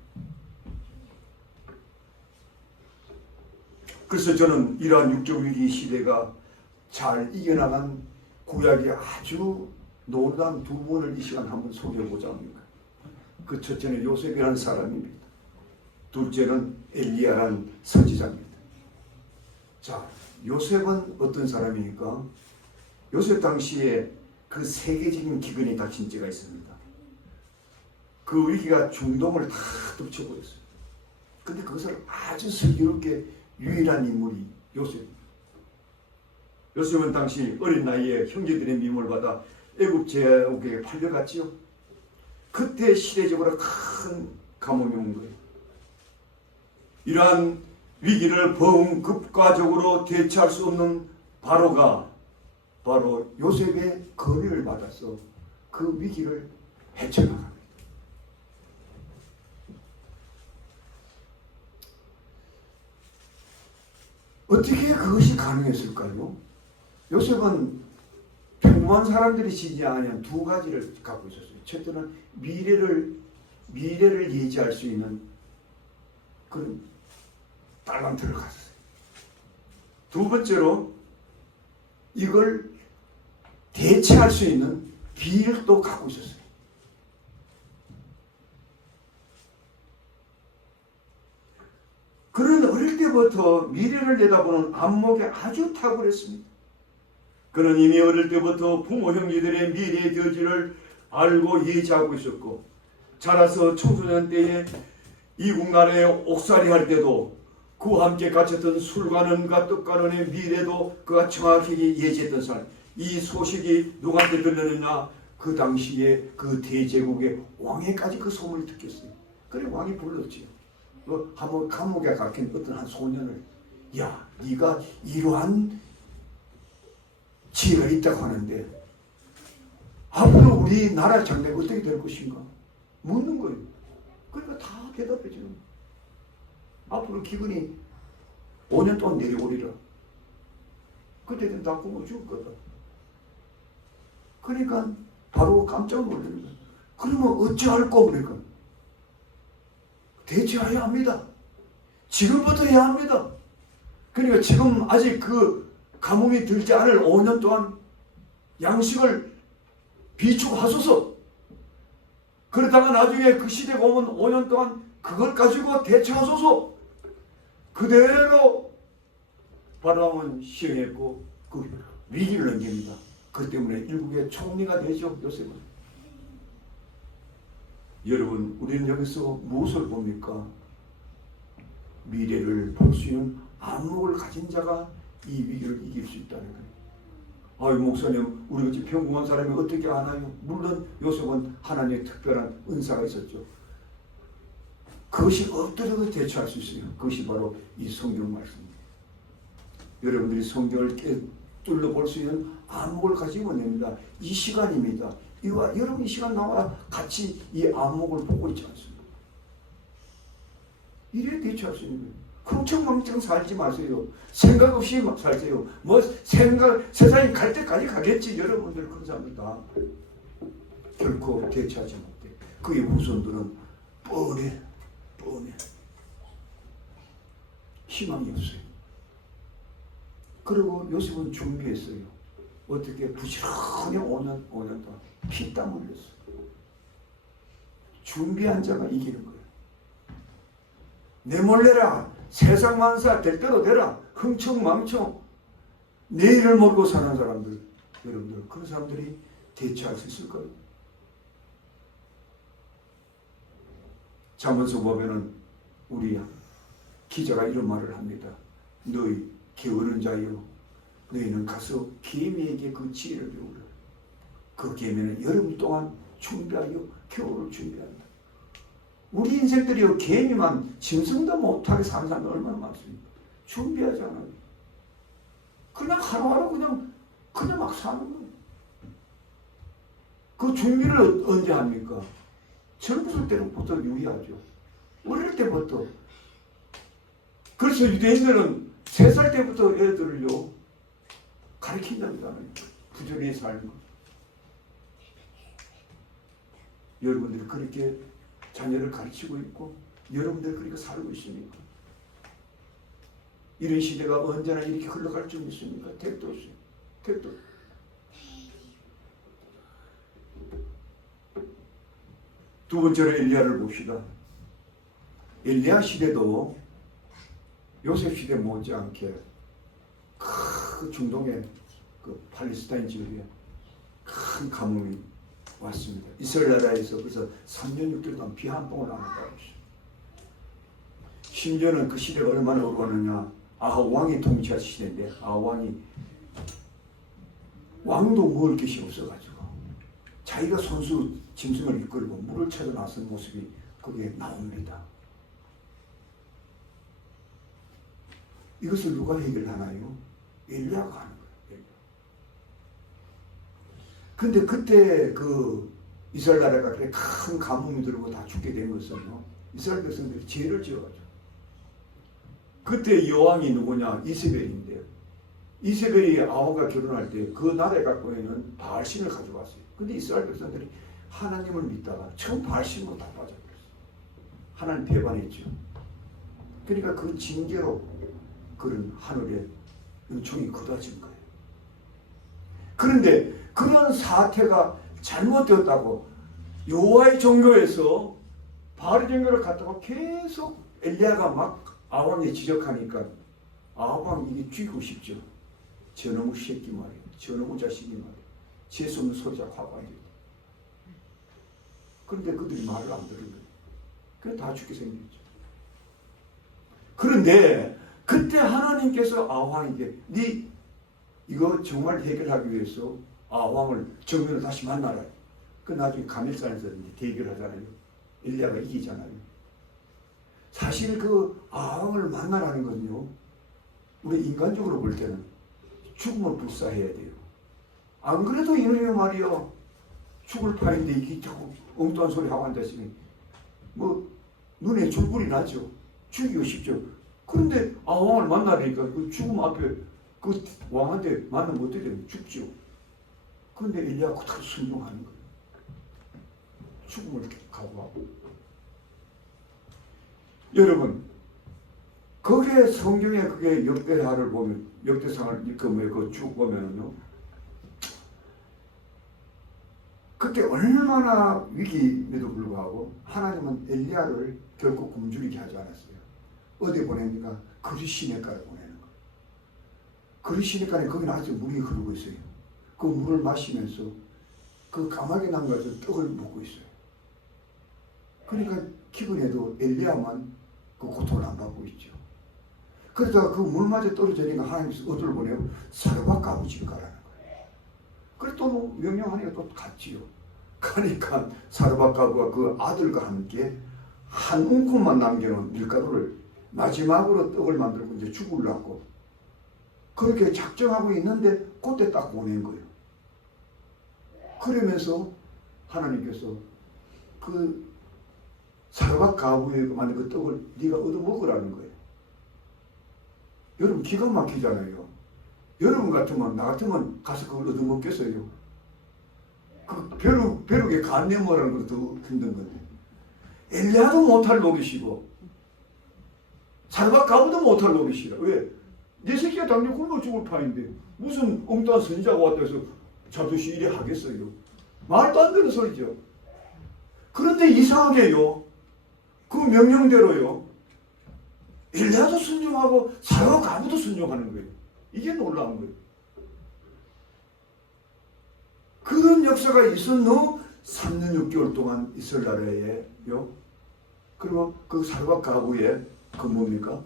그래서 저는 이러한 육적 위기 시대가 잘 이겨나간 구약의 아주 놀라운 두 분을 이 시간 한번 소개해보자 합니다. 그 첫째는 요셉이라는 사람입니다. 둘째는 엘리야라는 선지자입니다. 자, 요셉은 어떤 사람이니까? 요셉 당시에 그 세계적인 기근이 닥친 때가 있습니다. 그 위기가 중동을 다 덮쳐버렸어요. 근데 그것을 아주 슬기롭게 유일한 인물이 요셉입니다. 요셉은 당시 어린 나이에 형제들의 미움을 받아 애굽 제국에 팔려갔지요. 그때 시대적으로 큰 가뭄이 온 거예요. 이러한 위기를 범급과적으로 대처할 수 없는 바로가 바로 요셉의 건의를 받아서 그 위기를 헤쳐나갑니다. 어떻게 그것이 가능했을까요? 요셉은 평범한 사람들이 지지 않은 두 가지를 갖고 있었어요. 첫째는 미래를 예지할 수 있는 그런 달란트를 가졌어요. 두 번째로 이걸 대체할 수 있는 비밀도 갖고 있었어요. 그는 어릴 때부터 미래를 내다보는 안목이 아주 탁월했습니다. 그는 이미 어릴 때부터 부모 형제들의 미래의 결실을 알고 예지하고 있었고, 자라서 청소년 때에 이국 나라에 옥살이 할 때도 그와 함께 갇혔던 술관원과 떡관원의 미래도 그가 정확히 예지했던 사람. 이 소식이 누구한테 들렸느냐? 그 당시에 그 대제국의 왕에까지 그 소문이 듣겠어요. 그래 왕이 불렀지요. 한번 감옥에 갇힌 어떤 한 소년을, 야, 네가 이러한 지혜가 있다고 하는데 앞으로 우리 나라 장래가 어떻게 될 것인가 묻는 거예요. 그러니까 다 대답해 주는 거예요. 앞으로 기근이 5년 동안 내려오리라. 그때는 다 굶어 죽을 거다. 그러니까 바로 깜짝 놀라는 거예요. 그러면 어찌할꼬? 그러니까 대처해야 합니다. 지금부터 해야 합니다. 그러니까 지금 아직 그 가뭄이 들지 않을 5년 동안 양식을 비축하소서. 그러다가 나중에 그 시대가 오면 5년 동안 그걸 가지고 대처하소서. 그대로 바라왕은 시행했고 그 위기를 넘깁니다. 그 때문에 일국의 총리가 되죠. 요셉은. 여러분, 우리는 여기서 무엇을 봅니까? 미래를 볼 수 있는 안목을 가진 자가 이 위기를 이길 수 있다는 거예요. 아유 목사님, 우리같이 평범한 사람이 어떻게 아나요? 물론 요셉은 하나님의 특별한 은사가 있었죠. 그것이 엎드려도 대처할 수 있어요. 그것이 바로 이 성경 말씀입니다. 여러분들이 성경을 뚫러 볼 수 있는 안목을 가지고 됩니다. 이 시간입니다. 이와 여러분 이 시간 나와 같이 이 안목을 보고 있지 않습니까? 이래 대처할 수 있는 거예요. 흥청망청 살지 마세요. 생각 없이 막 살세요. 뭐 세상이 갈 때까지 가겠지. 여러분들 그런 사람들 다 결코 대처하지 못해. 그의 후손들은 뻔해. 희망이 없어요. 그리고 요셉은 준비했어요. 어떻게 부지런히 5년 동안 피땀 흘렸어요. 준비한 자가 이기는 거예요. 내몰래라. 세상 만사 될 대로 되라. 흥청망청 내일을 모르고 사는 사람들, 여러분들 그런 사람들이 대처할 수 있을 거예요. 잠언서 보면은 우리 기자가 이런 말을 합니다. 너희 게으른 자여, 너희는 가서 개미에게 그 지혜를 배우라. 그 개미는 여름 동안 준비하여 겨울을 준비한다. 우리 인생들이 괜히만 짐승도 못하게 사는 사람들 얼마나 많습니까? 준비하지 않아요. 그냥 하루하루 그냥 막 사는 거예요. 그 준비를 언제 합니까? 젊었을 때부터 유의하죠. 어릴 때부터. 그래서 유대인들은 3살 때부터 애들을요 가르친다잖아요. 부지런히 살는 거. 여러분들이 그렇게 자녀를 가르치고 있고 여러분들이 그렇게 살고 있습니까? 이런 시대가 언제나 이렇게 흘러갈 줄 믿습니까? 택도 없어요. 택도. 두 번째로 엘리야를 봅시다. 엘리야 시대도 요셉 시대 못지않게 그 중동의 그 팔레스타인 지역에 큰 가뭄이 왔습니다. 이스라엘 나라에서 그래서 3년 6개월 동안 비 한 방울 안 왔다고 했어요. 심지어는 그 시대가 얼마나 어려웠느냐. 아합 왕이 통치할 시대인데 아합 왕도 먹을 것이 없어가지고 자기가 손수 짐승을 이끌고 물을 찾아 나선 모습이 거기에 나옵니다. 이것을 누가 해결하나요? 엘리야가 하는 거예요. 근데 그때 그 이스라엘 나라가 그렇게 큰 가뭄이 들고 다 죽게 된 것은요, 이스라엘 백성들이 죄를 지어가지고. 그때 여왕이 누구냐? 이세벨인데요. 이세벨이 아합과 결혼할 때 그 나라에 갖고 있는 바알신을 가져왔어요. 근데 이스라엘 백성들이 하나님을 믿다가 처음 바알신으로 다 빠져버렸어요. 하나님 배반했죠. 그러니까 그 징계로 그런 하늘의 은총이 굳어진 거예요. 그런데 그런 사태가 잘못되었다고 여호와의 종교에서 바알의 종교를 갖다가 계속 엘리야가 막 아합에 지적하니까 아합 이게 죽이고 싶죠. 저놈의 새끼 말이에요. 저놈의 자식이 말이에요. 재수 없는 소리 자꾸 하고 앉아요. 그런데 그들이 말을 안 들은 거예요. 그래 다 죽게 생겼죠. 그런데 그때 하나님께서 아합에게 네 이거 정말 해결하기 위해서 아합을 정면으로 다시 만나라. 그 나중에 가멜산에서 대결하잖아요. 엘리야가 이기잖아요. 사실 그 아합을 만나라는 건요, 우리 인간적으로 볼 때는 죽음을 불사해야 돼요. 안 그래도 이놈이 말이요, 죽을 판인데 이게 자꾸 엉뚱한 소리 하고 앉았으니 뭐 눈에 줄불이 나죠. 죽이고 싶죠. 그런데 왕을 만나니까 그 죽음 앞에 그 왕한테 만나면 어떻게 되면 죽죠. 그런데 엘리야가 그대로 순종하는 거예요. 죽음을 각오하고. 여러분, 거기에 성경에 그게 역대하를 보면, 역대상을 쭉 보면은요, 그때 얼마나 위기임에도 불구하고 하나님은 엘리야를 결코 굶주리게 하지 않았어요. 어디 보냅니까? 그리 시내가에 보내는 거예요. 그리 시내가에 거기는 아직 물이 흐르고 있어요. 그 물을 마시면서 그 까마귀 나무에서 떡을 먹고 있어요. 그러니까 기근에도 엘리야만 그 고통을 안 받고 있죠. 그러다가 그 물맞에 떨어지니까 하나님께서 어디를 보내요? 사르밧 가부지를 가라는 거예요. 그래 또 명령하니까 또 갔지요. 가니까 사르밧 가부가 그 아들과 함께 한 움큼만 남겨놓은 밀가루를 마지막으로 떡을 만들고 이제 죽으려고 그렇게 작정하고 있는데 그때 딱 보낸 거예요. 그러면서 하나님께서 그 사르밧 가부에 만든 그 떡을 네가 얻어 먹으라는 거예요. 여러분 기가 막히잖아요. 여러분 같으면 나 같으면 가서 그걸 얻어 먹겠어요. 그 벼룩에 간 내모라는 것도 더 힘든 건데 엘리야도 못할 노릇이고 사르밧 가부도 못할 노릇이라. 왜? 내 새끼가 당장 굶어 죽을 판인데 무슨 엉뚱한 선지자가 왔다 해서 자두시 이래 하겠어요. 말도 안 되는 소리죠. 그런데 이상하게요, 그 명령대로요, 엘리야도 순종하고 사르밧 가부도 순종하는 거예요. 이게 놀라운 거예요. 그런 역사가 있었노? 3년 6개월 동안 이스라엘 나라에요. 그리고 그 사르밧 가부의 그 뭡니까?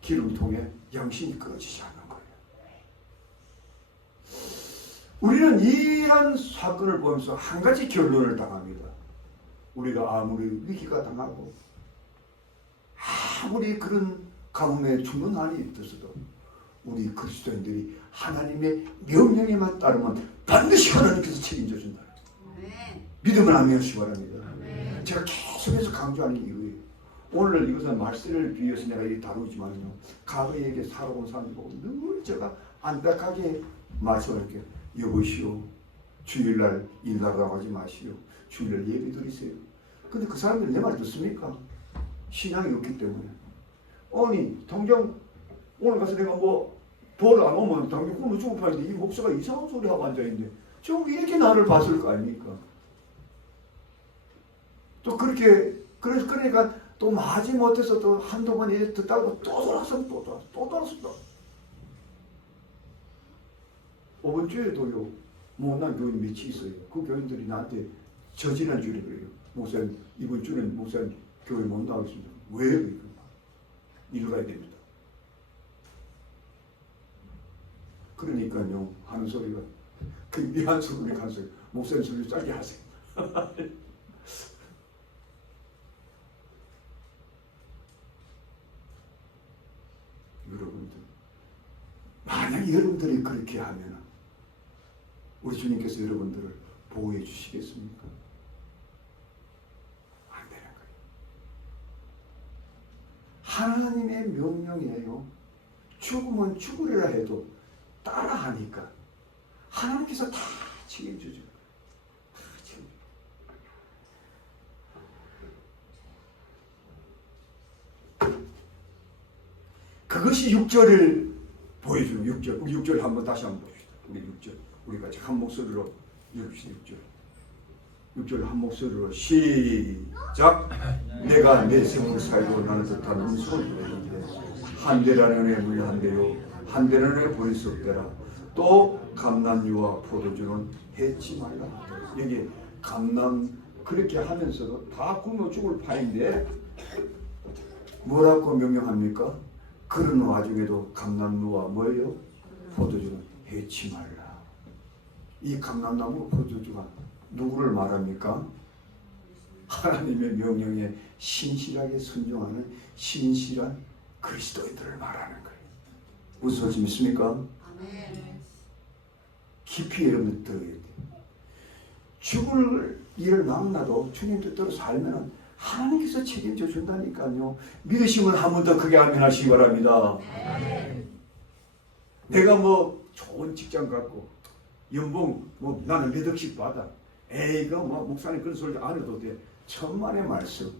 기름통에 양심이 꺼지지 않는 거예요. 우리는 이러한 사건을 보면서 한 가지 결론을 당합니다. 우리가 아무리 위기가 당하고 아무리 그런 가뭄에 죽는 한이 있어도 우리 그리스도인들이 하나님의 명령에만 따르면 반드시 하나님께서 책임져 준다. 믿음을 안매우시기 바랍니다. 제가 계속해서 강조하는 이유예요. 오늘 이것은 말씀을 비워서 내가 이 다루지만요, 과거에 이렇게 살아온 사람들 보고 늘 제가 안타깝게 말씀할게요. 여보시오, 주일날 일 나가고 하지 마시오. 주일날 예배 드리세요. 근데 그 사람들이 내 말 듣습니까? 신앙이 없기 때문에. 아니 당장 오늘 가서 내가 뭐 돌을 안 오면 당장 굶어 죽을 판인데 이 목사가 이상한 소리 하고 앉아있는데 저 왜 이렇게 나를 봤을 거 아닙니까? 또 그렇게 그러니까 또 마지 못해서 또 한두 번 이제 듣다가 또 돌아서 또 돌아서 5번 주에도요 못난 교인 몇이 있어요. 그 교인들이 나한테 저지난 주에 그래요. 목사님 이번 주는 목사님 교회 못 나가겠습니다. 왜 그래요? 일 가야 됩니다. 그러니까요 하는 소리가 그 미안 소리를 간 소리. 목사님 소리 짧게 하세요. 여러분들 만약 여러분들이 그렇게 하면 우리 주님께서 여러분들을 보호해 주시겠습니까? 안 되는 거예요. 하나님의 명령이에요. 죽으면 죽으리라 해도 따라하니까 하나님께서 다 책임져줘요. 그것이 6절을 보여주는 6절. 우리 6절 한번 다시 한번 봅시다. 우리 6절. 우리 같이 한 목소리로 읽읍시다. 6절. 6절 한 목소리로 시작. 내가 내 생을 살고 나는 듯한 소리를 한 대라는 애 물려 한 대요. 한 대라는 애 버릴 수 없대라. 또 감람유와 포도주는 해치 말라. 여기 감람 그렇게 하면서도 다 굶어 죽을 판인데 뭐라고 명령합니까? 그런 와중에도 감람류와 뭐예요? 포도주는 해치 말라. 이 감람나무 포도주가 누구를 말합니까? 하나님의 명령에 신실하게 순종하는 신실한 그리스도인들을 말하는 거예요. 무슨 소리 믿습니까? 아멘. 깊이 여러분 들어야 돼요. 죽을 일을 만나도 주님 뜻대로 살면 하나님께서 책임져 준다니까요. 믿으시면 한 번 더 크게 아멘 하시기 바랍니다. 내가 뭐 좋은 직장 갖고 연봉 뭐 나는 몇 억씩 받아. 에이 그 뭐 목사님 그런 소리 안 해도 돼. 천만의 말씀.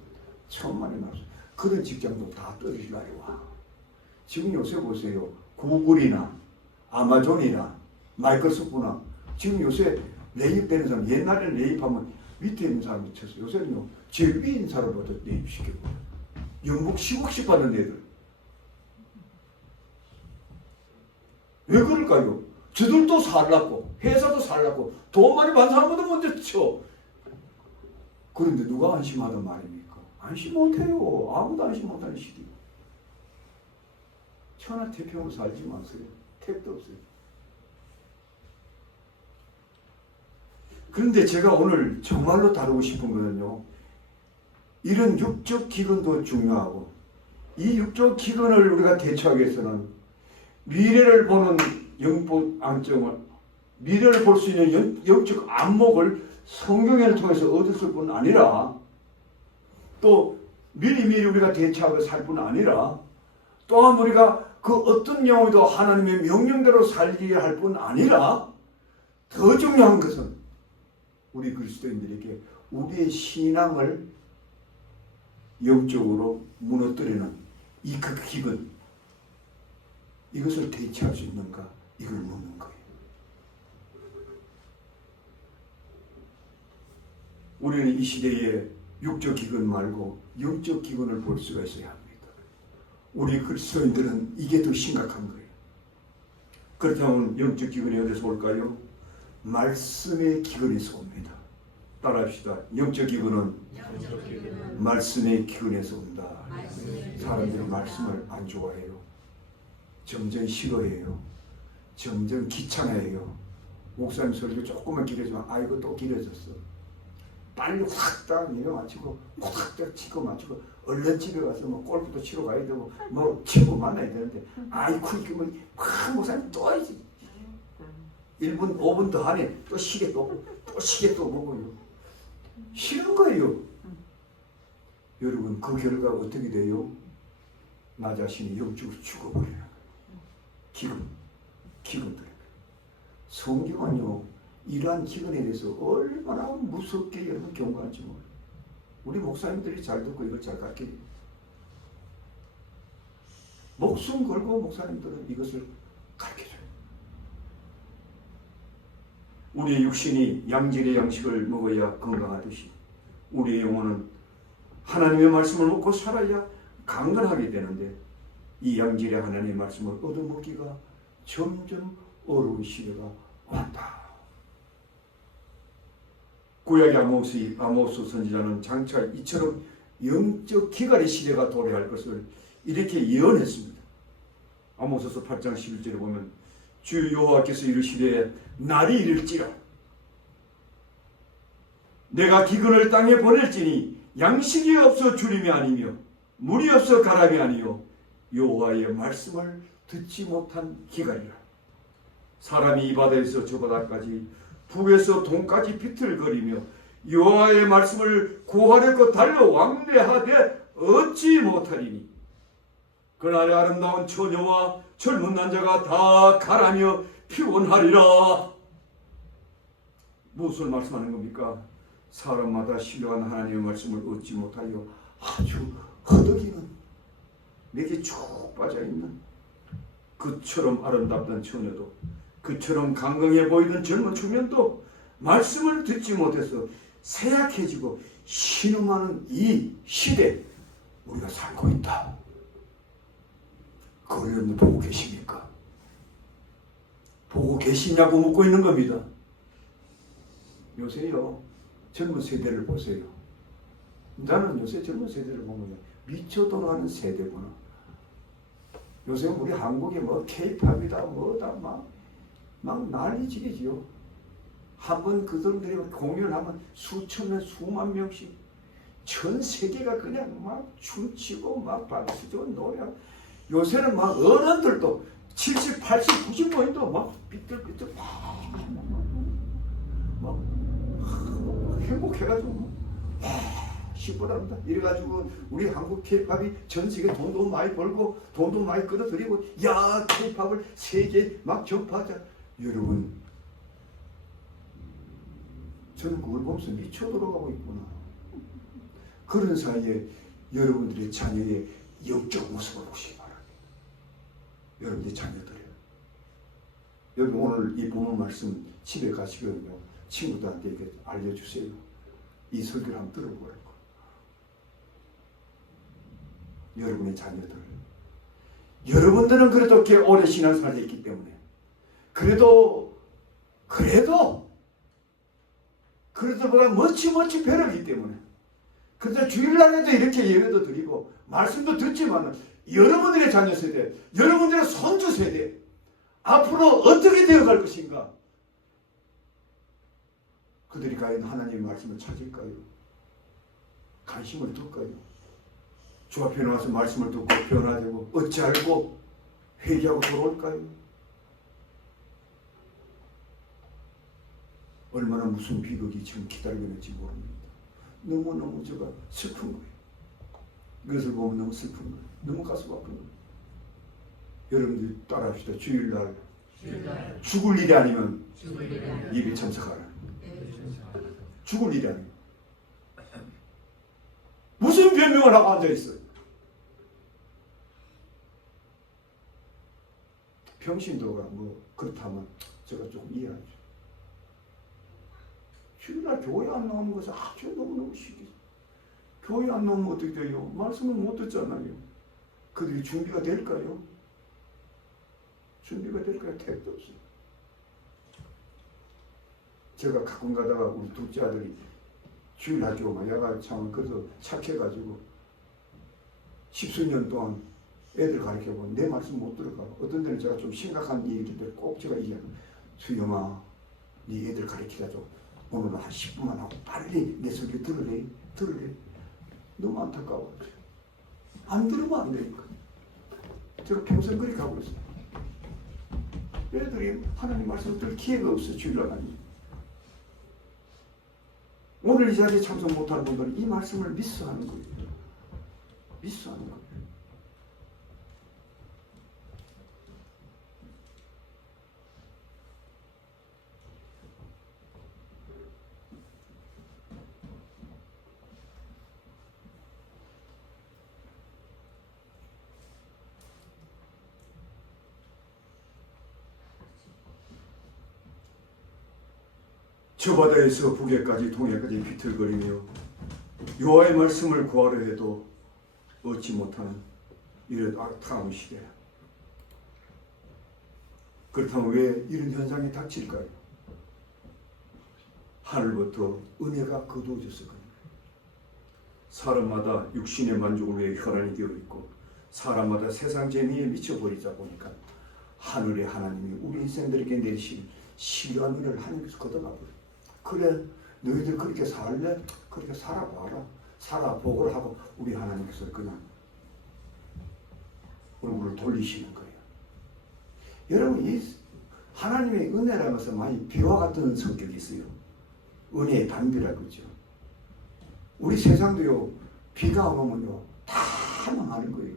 그런 직장도 다 떨어질 날이 와. 지금 요새 보세요. 구글이나 아마존이나 마이크로소프트나 지금 요새 레이업되는 사람, 옛날에는 레이업하면 밑에 있는 사람도 쳤어요. 요새는요 제일 위에 있는 사람보다 레이업시켜요. 연봉 10억씩 받는 애들. 왜 그럴까요? 저들도 살라고 회사도 살라고 돈 많이 받는 사람보다 먼저 쳐. 그런데 누가 안심하단 말입니까? 안심 못해요. 아무도 안심 못하는 시대. 천하태평으로 살지 마세요. 택도 없어요. 그런데 제가 오늘 정말로 다루고 싶은 거는요, 이런 육적 기근도 중요하고 이 육적 기근을 우리가 대처하기 위해서는 미래를 보는 영적 안정을, 미래를 볼 수 있는 영적 안목을 성경을 통해서 얻었을 뿐 아니라 또 미리미리 우리가 대처하고 살 뿐 아니라 또한 우리가 그 어떤 영혼도 하나님의 명령대로 살게 할 뿐 아니라 더 중요한 것은 우리 그리스도인들에게 우리의 신앙을 영적으로 무너뜨리는 이 그 기근, 이것을 대체할 수 있는가, 이걸 묻는 거예요. 우리는 이 시대에 육적 기근 말고 영적 기근을 볼 수가 있어야 합니다. 우리 그리스도인들은 이게 더 심각한 거예요. 그렇다면 영적 기근이 어디서 올까요? 말씀의 기근에서 옵니다. 따라합시다. 영적 기근은 말씀의 기근에서 온다. 사람들은 말씀을 안 좋아해요. 점점 싫어해요. 점점 귀찮아해요. 목사님 소리도 조금만 길어지면 아이고 또 길어졌어. 빨리 확딱 예배 마치고 확딱 치고 마치고 얼른 집에 가서 뭐 골프도 치러 가야 되고 뭐 친구 만나야 되는데 아이쿠 이게 뭐 목사님 또 1분 5분 더 안에 또 시계 또 시계 또 보고요. 싫은 거예요. 여러분 그 결과 어떻게 돼요? 나 자신이 영적으로 죽어버려요. 기근들어요. 성경은요 이러한 기근에 대해서 얼마나 무섭게 여러분 경고할지 몰라요. 우리 목사님들이 잘 듣고 이걸 잘 가르쳐요. 목숨 걸고 목사님들은 이것을 가르쳐줘요. 우리의 육신이 양질의 양식을 먹어야 건강하듯이 우리의 영혼은 하나님의 말씀을 먹고 살아야 강건하게 되는데 이 양질의 하나님의 말씀을 얻어먹기가 점점 어려운 시대가 왔다. 구약의 아모스 선지자는 장차 이처럼 영적 기갈의 시대가 도래할 것을 이렇게 예언했습니다. 아모스서 8장 11절에 보면 주 여호와께서 이르시되 날이 이를지라 내가 기근을 땅에 보낼지니 양식이 없어 주림이 아니며 물이 없어 가람이 아니요 여호와의 말씀을 듣지 못한 기갈이라. 사람이 이 바다에서 저 바다까지 북에서 동까지 비틀거리며 여호와의 말씀을 구하려고 달려 왕래하되 얻지 못하리니 그날의 아름다운 처녀와 젊은 남자가 다 가라며 피곤하리라. 무엇을 말씀하는 겁니까? 사람마다 신령한 하나님의 말씀을 얻지 못하여 아주 허덕이는 내게 쭉 빠져있는 그처럼 아름답던 처녀도 그처럼 강건해 보이던 젊은 청년도 말씀을 듣지 못해서 쇠약해지고 신음하는 이 시대 우리가 살고 있다. 그걸 여러분 보고 계십니까? 보고 계시냐고 묻고 있는 겁니다. 요새요 젊은 세대를 보세요. 나는 요새 젊은 세대를 보면 미쳐 돌아가는 세대구나. 요새 우리 한국에 뭐 K-팝이다 뭐다 막 난리지기지요. 한번 그 사람들이 공연하면 수천 명 수만 명씩 전 세계가 그냥 막 춤추고 막 박수치고 노래하고 요새는 막 어른들도 70, 80, 90명도 막 삐뚤삐뚤 막 행복해가지고 시보답니다. 이래가지고 우리 한국 K-팝이 전 세계 돈도 많이 벌고 돈도 많이 끌어들이고 야 K-팝을 세계에 막 전파하자. 여러분 저는 그걸 보면서 미쳐 돌아가고 있구나. 그런 사이에 여러분들의 자녀의 영적 모습을 보시기 바랍니다. 여러분들의 자녀들이에요. 여러분 오늘 이 본문 말씀 집에 가시거든요. 친구들한테 이렇게 알려주세요. 이 설교를 한번 들어보라고. 여러분의 자녀들. 여러분들은 그래도 꽤 오래 신앙생활을 했기 때문에 그래도 보다 멋지 배려기 때문에 그래도 주일날에도 이렇게 예배도 드리고 말씀도 듣지만 여러분들의 자녀 세대, 여러분들의 손주 세대 앞으로 어떻게 되어갈 것인가? 그들이 과연 하나님의 말씀을 찾을까요? 관심을 둘까요? 주 앞에 나와서 말씀을 듣고 변화되고 어찌 알고 회개하고 돌아올까요? 얼마나 무슨 비극이 지금 기다리고 있는지 모릅니다. 너무너무 제가 슬픈 거예요. 이것을 보면 너무 슬픈 거예요. 너무 가슴 아픈 거예요. 여러분들 따라합시다. 주일날 죽을 일이 아니면 예배 참석하라. 죽을 일이 아니면 무슨 변명을 하고 앉아있어요? 평신도가 뭐 그렇다면 제가 조금 이해하죠. 주일날 교회 안 나오는 것은 아주 너무너무 시기해요. 교회 안 나오면 어떻게 돼요? 말씀을 못 듣잖아요. 그들이 준비가 될까요? 준비가 될까요? 택도 없어요. 제가 가끔 가다가 우리 둘째 아들이 주일 학교가 야간 참 그래서 착해가지고 10수년 동안 애들 가르쳐보면 내 말씀 못 들어가. 어떤 데는 제가 좀 심각한 얘기들 꼭 제가 얘기하면 수영아 네 애들 가르치다 줘. 오늘은 한 10분만 하고 빨리 내 설교 들을래? 너무 안타까워요. 안 들으면 안 되니까. 제가 평생 그렇게 하고 있어요. 얘들이 하나님 말씀 들 기회가 없어 주일날까지. 오늘 이 자리에 참석 못하는 분들은 이 말씀을 미스하는 거예요. 미스하는 거예요. 저 바다에서 북에까지 동해까지 비틀거리며 여호와의 말씀을 구하려 해도 얻지 못하는 이런 악타운 시대. 그렇다면 왜 이런 현상이 닥칠까요? 하늘부터 은혜가 거두어졌을 겁니다. 사람마다 육신의 만족을 위해 혈안이 되어 있고 사람마다 세상 재미에 미쳐버리다 보니까 하늘의 하나님이 우리 인생들에게 내리신 신령한 은혜를 하나님께서 걷어가버려요. 그래, 너희들 그렇게 살래? 그렇게 살아봐라. 살아보고 하고 우리 하나님께서 그냥 얼굴을 돌리시는 거예요. 여러분, 이 하나님의 은혜라는 것은 많이 비와 같은 성격이 있어요. 은혜의 단비라고 그러죠. 우리 세상도요, 비가 오면요 다 망하는 거예요.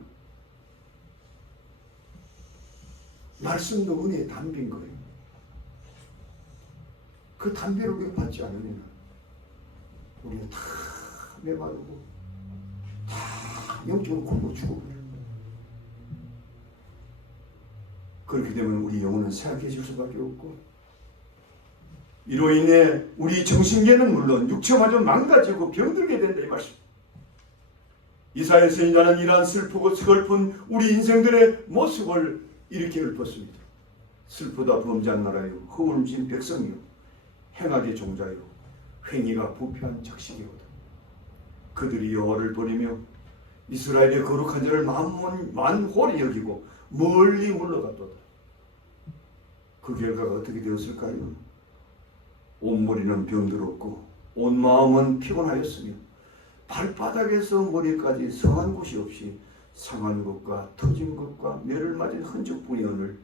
말씀도 은혜의 단비인 거예요. 그 담배를 우리가 받지 않으면 우리는 다 메마르고 다 영적으로 굶어 죽어버려요. 그렇게 되면 우리 영혼은 쇠약해질 수밖에 없고 이로 인해 우리 정신계는 물론 육체마저 망가지고 병들게 된다 이 말씀. 이사야 선지자는 이러한 슬프고 서글픈 우리 인생들의 모습을 이렇게 읊었습니다. 슬프다 범죄한 나라요 허울진 백성이요 행악의 종자요 횡의가 부패한 적식이로다. 그들이 여호와를 버리며 이스라엘의 거룩한 자를 만홀히 여기고 멀리 물러갔도다. 그 결과가 어떻게 되었을까요? 온머리는 병들었고 온 마음은 피곤하였으며 발바닥에서 머리까지 성한 곳이 없이 상한 것과 터진 것과 매를 맞은 흔적뿐이오늘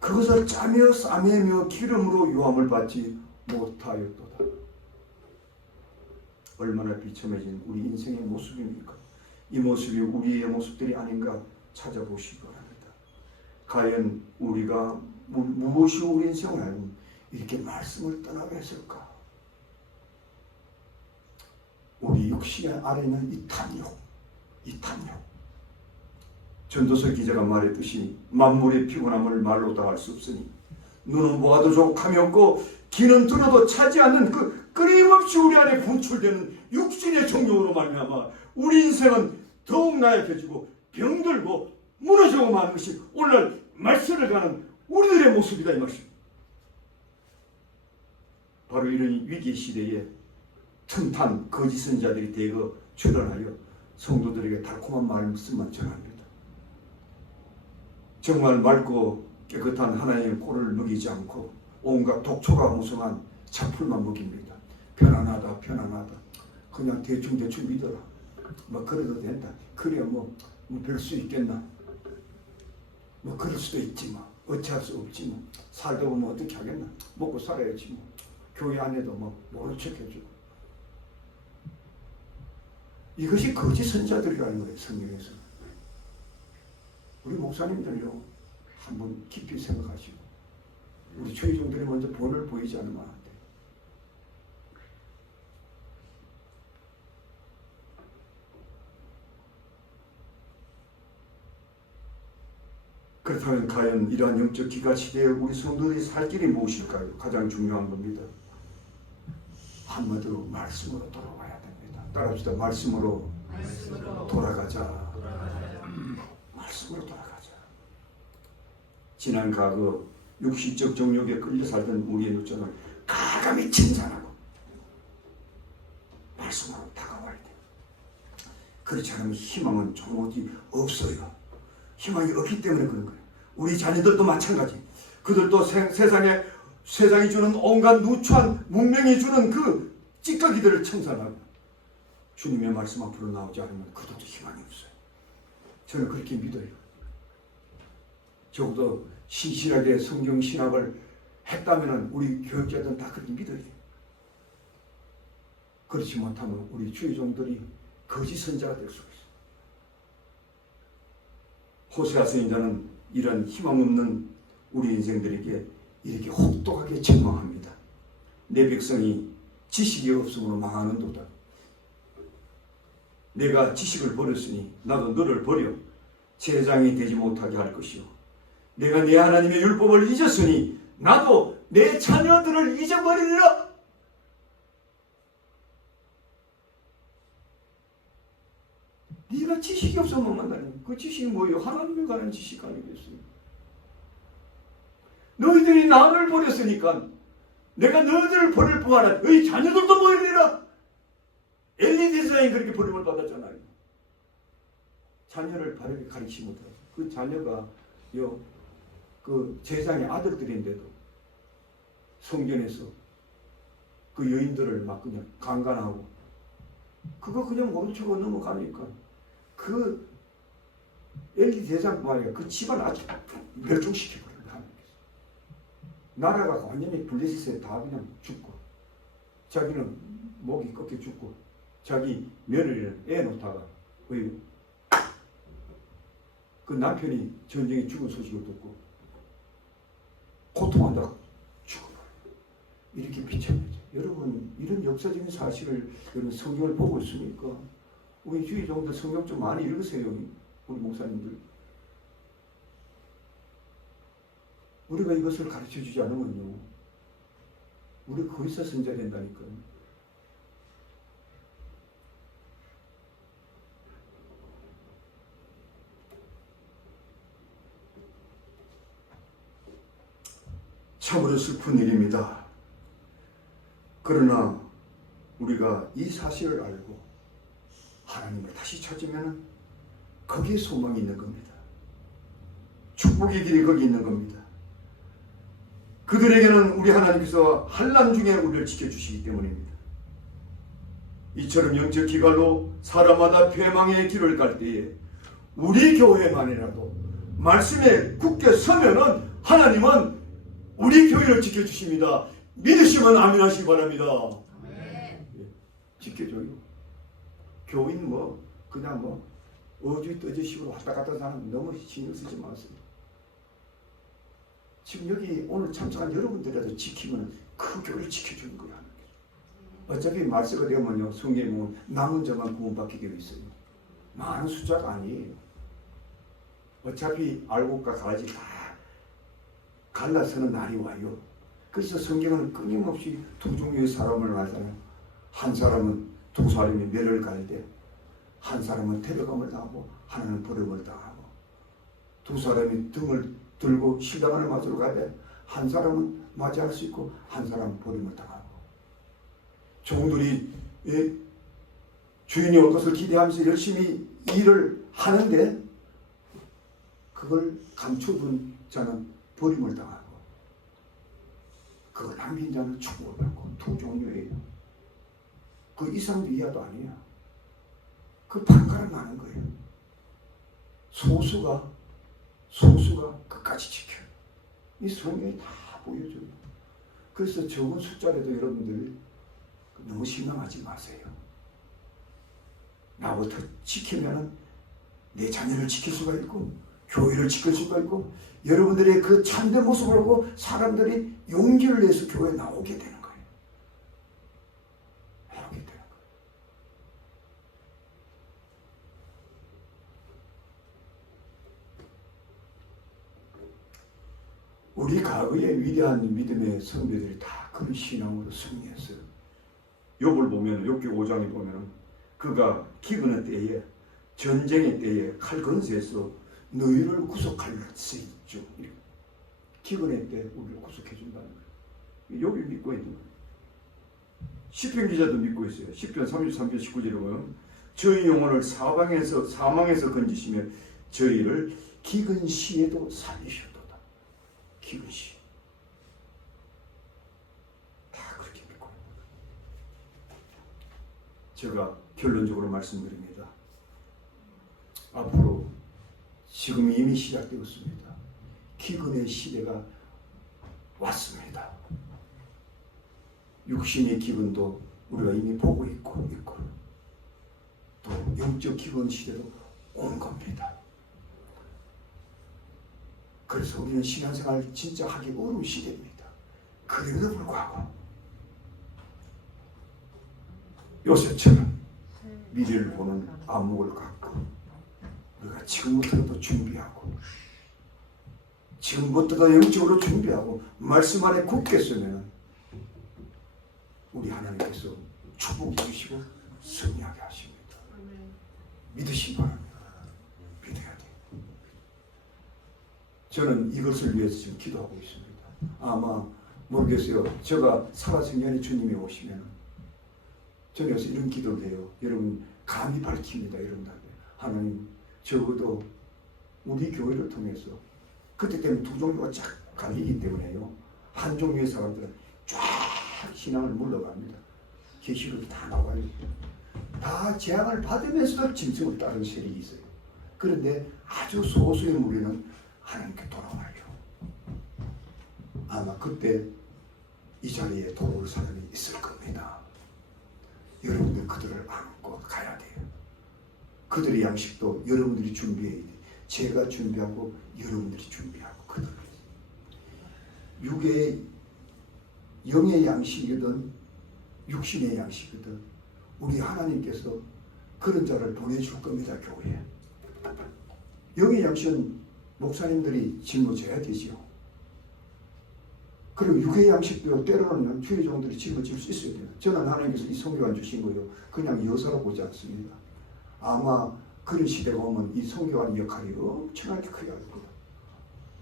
그것을 짜며 싸매며 기름으로 유함을 받지 못하였도다. 얼마나 비참해진 우리 인생의 모습입니까? 이 모습이 우리의 모습들이 아닌가 찾아보시기 바랍니다. 과연 우리가 무엇이 우리 인생을 알고 이렇게 말씀을 떠나게 했을까? 우리 육신의 아래는 이 탐욕. 전도서 기자가 말했듯이 만물의 피곤함을 말로 다 할 수 없으니 눈은 보아도 족함이 없고 귀는 들어도 차지 않는 그 끊임없이 우리 안에 분출되는 육신의 정욕으로 말미암아 우리 인생은 더욱 나약해지고 병들고 무너지고 마는 것이 오늘날 말씀을 가는 우리들의 모습이다 이 말씀. 바로 이런 위기 시대에 틈탄 거짓 선지자들이 대거 출현하여 성도들에게 달콤한 말씀만 전합니다. 정말 맑고 깨끗한 하나님의 꼴을 먹이지 않고 온갖 독초가 무성한 잡풀만 먹입니다. 편안하다. 그냥 대충 믿어라. 뭐 그래도 된다. 그래 뭐 별 수 있겠나. 뭐 그럴 수도 있지 뭐. 어찌할 수 없지 뭐. 살다 보면 어떻게 하겠나. 먹고 살아야지 뭐. 교회 안에도 뭐 모른 척 해주고. 이것이 거짓 선지자들이라는 거예요. 성경에서. 우리 목사님들요 한번 깊이 생각하시고 우리 초이종들이 먼저 본을 보이지 않으면 안 돼. 그렇다면 과연 이러한 영적 기가 시대에 우리 성도들이 살 길이 무엇일까요? 가장 중요한 겁니다. 한마디로 말씀으로 돌아가야 됩니다. 따라합시다. 말씀으로 돌아가자. 말씀으로 돌아가자. 지난 과거 육신적 정욕에 끌려 살던 우리의 누처를 가감히 진산하고 말씀으로 다가와야 돼요. 그렇지 않으면 희망은 조금이 없어요. 희망이 없기 때문에 그런 거예요. 우리 자녀들도 마찬가지. 그들도 세상에 세상이 주는 온갖 누추한 문명이 주는 그 찌꺼기들을 청산하고 주님의 말씀 앞으로 나오지 않으면 그것도 희망이 없어요. 저는 그렇게 믿어요. 적어도 신실하게 성경 신학을 했다면 우리 교육자들은 다 그렇게 믿어야 돼요. 그렇지 못하면 우리 주의 종들이 거짓 선자가 될 수가 있어요. 호세아 선지자는 이런 희망 없는 우리 인생들에게 이렇게 혹독하게 책망합니다. 내 백성이 지식이 없음으로 망하는도다. 내가 지식을 버렸으니 나도 너를 버려 제장이 되지 못하게 할 것이요. 내가 내 하나님의 율법을 잊었으니 나도 내 자녀들을 잊어버리리라. 네가 지식이 없어 망한다니. 그 지식이 뭐예요? 하나님에 관한 지식 아니겠어요? 너희들이 나를 버렸으니까 내가 너희들을 버릴 뿐만 아니라 너희 자녀들도 버리리라. 엘리 대사에 그렇게 버림을 받았잖아요. 자녀를 바르게 가르치지 못하고 그 자녀가 그 제사장의 아들들인데도 성전에서 그 여인들을 막 그냥 강간하고 그거 그냥 모른 척하고 넘어가니까 그 엘리 대장뿐만 아니라 그 집안 아주 멸종시켜버려요. 나라가 완전히 블레셋에 다 그냥 죽고 자기는 목이 꺾여 죽고 자기 며느리는 애 놓다가 그 남편이 전쟁에 죽은 소식을 듣고 고통한다고 죽어버려요. 이렇게 비참하죠. 여러분 이런 역사적인 사실을 여러분 성경을 보고 있으니까 우리 주의 종들 성경 좀 많이 읽으세요. 우리 목사님들. 우리가 이것을 가르쳐주지 않으면요 우리 거기서 선자 된다니까요. 참으로 슬픈 일입니다. 그러나 우리가 이 사실을 알고 하나님을 다시 찾으면 거기에 소망이 있는 겁니다. 축복의 길이 거기 있는 겁니다. 그들에게는 우리 하나님께서 환난 중에 우리를 지켜주시기 때문입니다. 이처럼 영적 기갈로 사람마다 패망의 길을 갈 때에 우리 교회만이라도 말씀에 굳게 서면은 하나님은 우리 교회를 지켜주십니다. 믿으시면 아멘 하시기 바랍니다. 네. 지켜줘요. 교인 그냥 어디 떠지식으로 왔다 갔다 하는 너무 신경 쓰지 마세요. 지금 여기 오늘 참석한 여러분들이라도 지키면 그 교회를 지켜주는 거야. 어차피 말세가 되면요 성경에 보면 남은 자만 구원받게 되어 있어요. 많은 숫자가 아니에요. 어차피 알곡과 가지 다 갈라서는 날이 와요. 그래서 성경은 끊임없이 두 종류의 사람을 말하잖아요. 한 사람은 두 사람이 멸을 가야 돼. 한 사람은 데려감을 당하고 하나는 버림을 당하고 두 사람이 등을 들고 시당을 맞으러 가야 돼. 한 사람은 맞이할 수 있고 한 사람은 버림을 당하고 종들이 주인이 올 것을 기대하면서 열심히 일을 하는데 그걸 감춰둔 자는 버림을 당하고 그걸 남긴 자는 축복을 받고 두 종류예요. 그 이상도 이하도 아니야. 그 반가를 나는 거예요. 소수가 끝까지 지켜요. 이 성경이 다 보여줘요. 그래서 적은 숫자라도 여러분들 너무 실망하지 마세요. 나부터 지키면 내 자녀를 지킬 수가 있고 교회를 지킬 수가 있고 여러분들의 그 참된 모습을 보고 사람들이 용기를 내서 교회에 나오게 되는 거예요. 나오게 되는 거예요. 우리 과거의 위대한 믿음의 선배들이 다 그런 신앙으로 승리했어요. 욥을 보면 욥기 5장에 보면 그가 기근의 때에 전쟁의 때에 칼 건세에서 너희를 구속할 수 있죠. 기근의 때 우리를 구속해 준다는 거예요. 욥이 믿고 있는 거예요. 시편 기자도 믿고 있어요. 시편 33편 19절에 보면 저희 영혼을 사망에서 건지시며 저희를 기근 시에도 살리셨도다. 기근 시. 제가 결론적으로 말씀드립니다. 앞으로 지금 이미 시작되었습니다. 기근의 시대가 왔습니다. 육신의 기근도 우리가 이미 보고 있고 또 영적 기근 시대도 온 겁니다. 그래서 우리는 신앙생활 진짜 하기 어려운 시대입니다. 그럼에도 불구하고 요셉처럼 미래를 보는 안목을 갖고 우리가 지금부터라도 준비하고 지금부터도 영적으로 준비하고 말씀 안에 굳게 서면 우리 하나님께서 축복해 주시고 승리하게 하십니다. 믿으시기 바랍니다. 믿어야 돼요. 저는 이것을 위해서 지금 기도하고 있습니다. 아마 모르겠어요. 제가 살아생전에 주님이 오시면 저는 여기서 이런 기도를 해요. 여러분 감히 밝힙니다. 이런다고요. 하나님 적어도 우리 교회를 통해서 그때 때문에 두 종류가 쫙 갈리기 때문에요. 한 종류의 사람들은 쫙 신앙을 물러갑니다. 계시록이 다 나와요. 다 재앙을 받으면서도 짐승을 따르는 세력이 있어요. 그런데 아주 소수의 무리는 하나님께 돌아와요. 아마 그때 이 자리에 돌아올 사람이 있을 겁니다. 여러분들 그들을 안고 가야 돼요. 그들의 양식도 여러분들이 준비해야 돼요. 제가 준비하고 여러분들이 준비하고 그들을 육의 영의 양식이든 육신의 양식이든 우리 하나님께서 그런 자를 보내줄 겁니다. 교회에. 영의 양식은 목사님들이 짊어져야 되지요. 그리고 육의 양식도 때로는 주의종들이 짊어질 수 있어야 돼요. 저는 하나님께서 이 성경을 주신 거예요. 그냥 여사로 보지 않습니다. 아마 그런 시대가 오면 이 성경의 역할이 엄청나게 크게 할 거예요.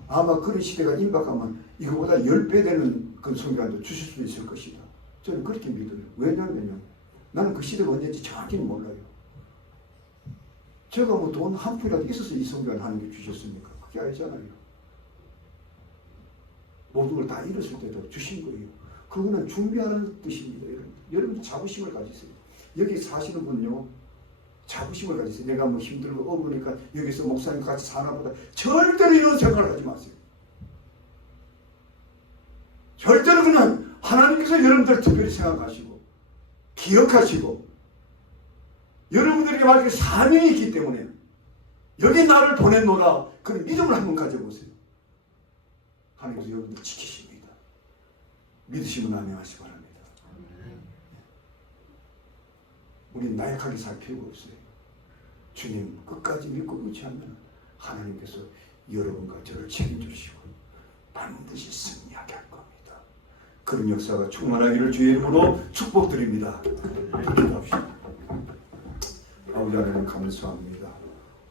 아마 그런 시대가 임박하면 이거보다 10배 되는 그 성경도 주실 수 있을 것이다. 저는 그렇게 믿어요. 왜냐하면요. 나는 그 시대가 언제인지 정확히는 몰라요. 제가 뭐 돈 한 푼이라도 있어서 이 성경을 하는 게 주셨습니까? 그게 아니잖아요. 모든 걸 다 잃었을 때도 주신 거예요. 그거는 준비하는 뜻입니다. 여러분 자부심을 가지세요. 여기 사시는 분요. 자부심을 가지세요. 내가 뭐 힘들고 어려우니까 여기서 목사님 같이 사나 보다. 절대로 이런 생각을 하지 마세요. 절대로 그냥 하나님께서 여러분들 특별히 생각하시고 기억하시고 여러분들에게 만약에 사명이 있기 때문에 여기 나를 보냈노라 그런 믿음을 한번 가져보세요. 하나님께서 여러분들 지키십니다. 믿으시면 아멘하시기 바랍니다. 우리는 나약하게 살 필요가 없어요. 주님 끝까지 믿고 의지하면 하나님께서 여러분과 저를 책임지시고 반드시 승리하게 할 겁니다. 그런 역사가 충만하기를 주의 이름으로 축복드립니다. 기도합시다. 아버지 하나님 감사합니다.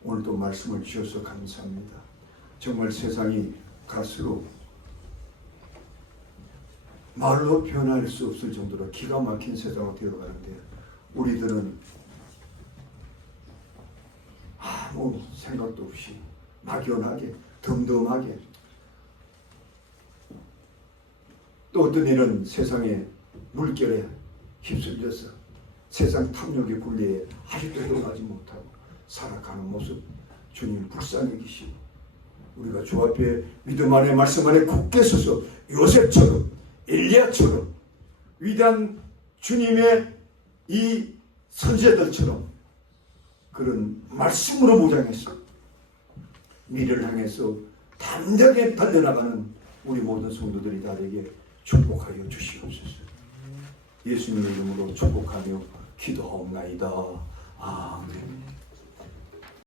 오늘도 말씀을 주셔서 감사합니다. 정말 세상이 갈수록 말로 표현할 수 없을 정도로 기가 막힌 세상으로 되어가는데 우리들은 아무 생각도 없이 막연하게 덤덤하게 또 어떤 일은 세상의 물결에 휩쓸려서 세상 탐욕의 굴레에 아직도 헤어나지 못하고 살아가는 모습 주님 불쌍히 계시고 우리가 주 앞에 믿음 안에 말씀 안에 굳게 서서 요셉처럼 엘리야처럼 위대한 주님의 이 선지자들처럼 그런 말씀으로 무장해서 미래를 향해서 담대하게 달려나가는 우리 모든 성도들이 다 되게 축복하여 주시옵소서. 예수님의 이름으로 축복하며 기도하옵나이다. 아멘.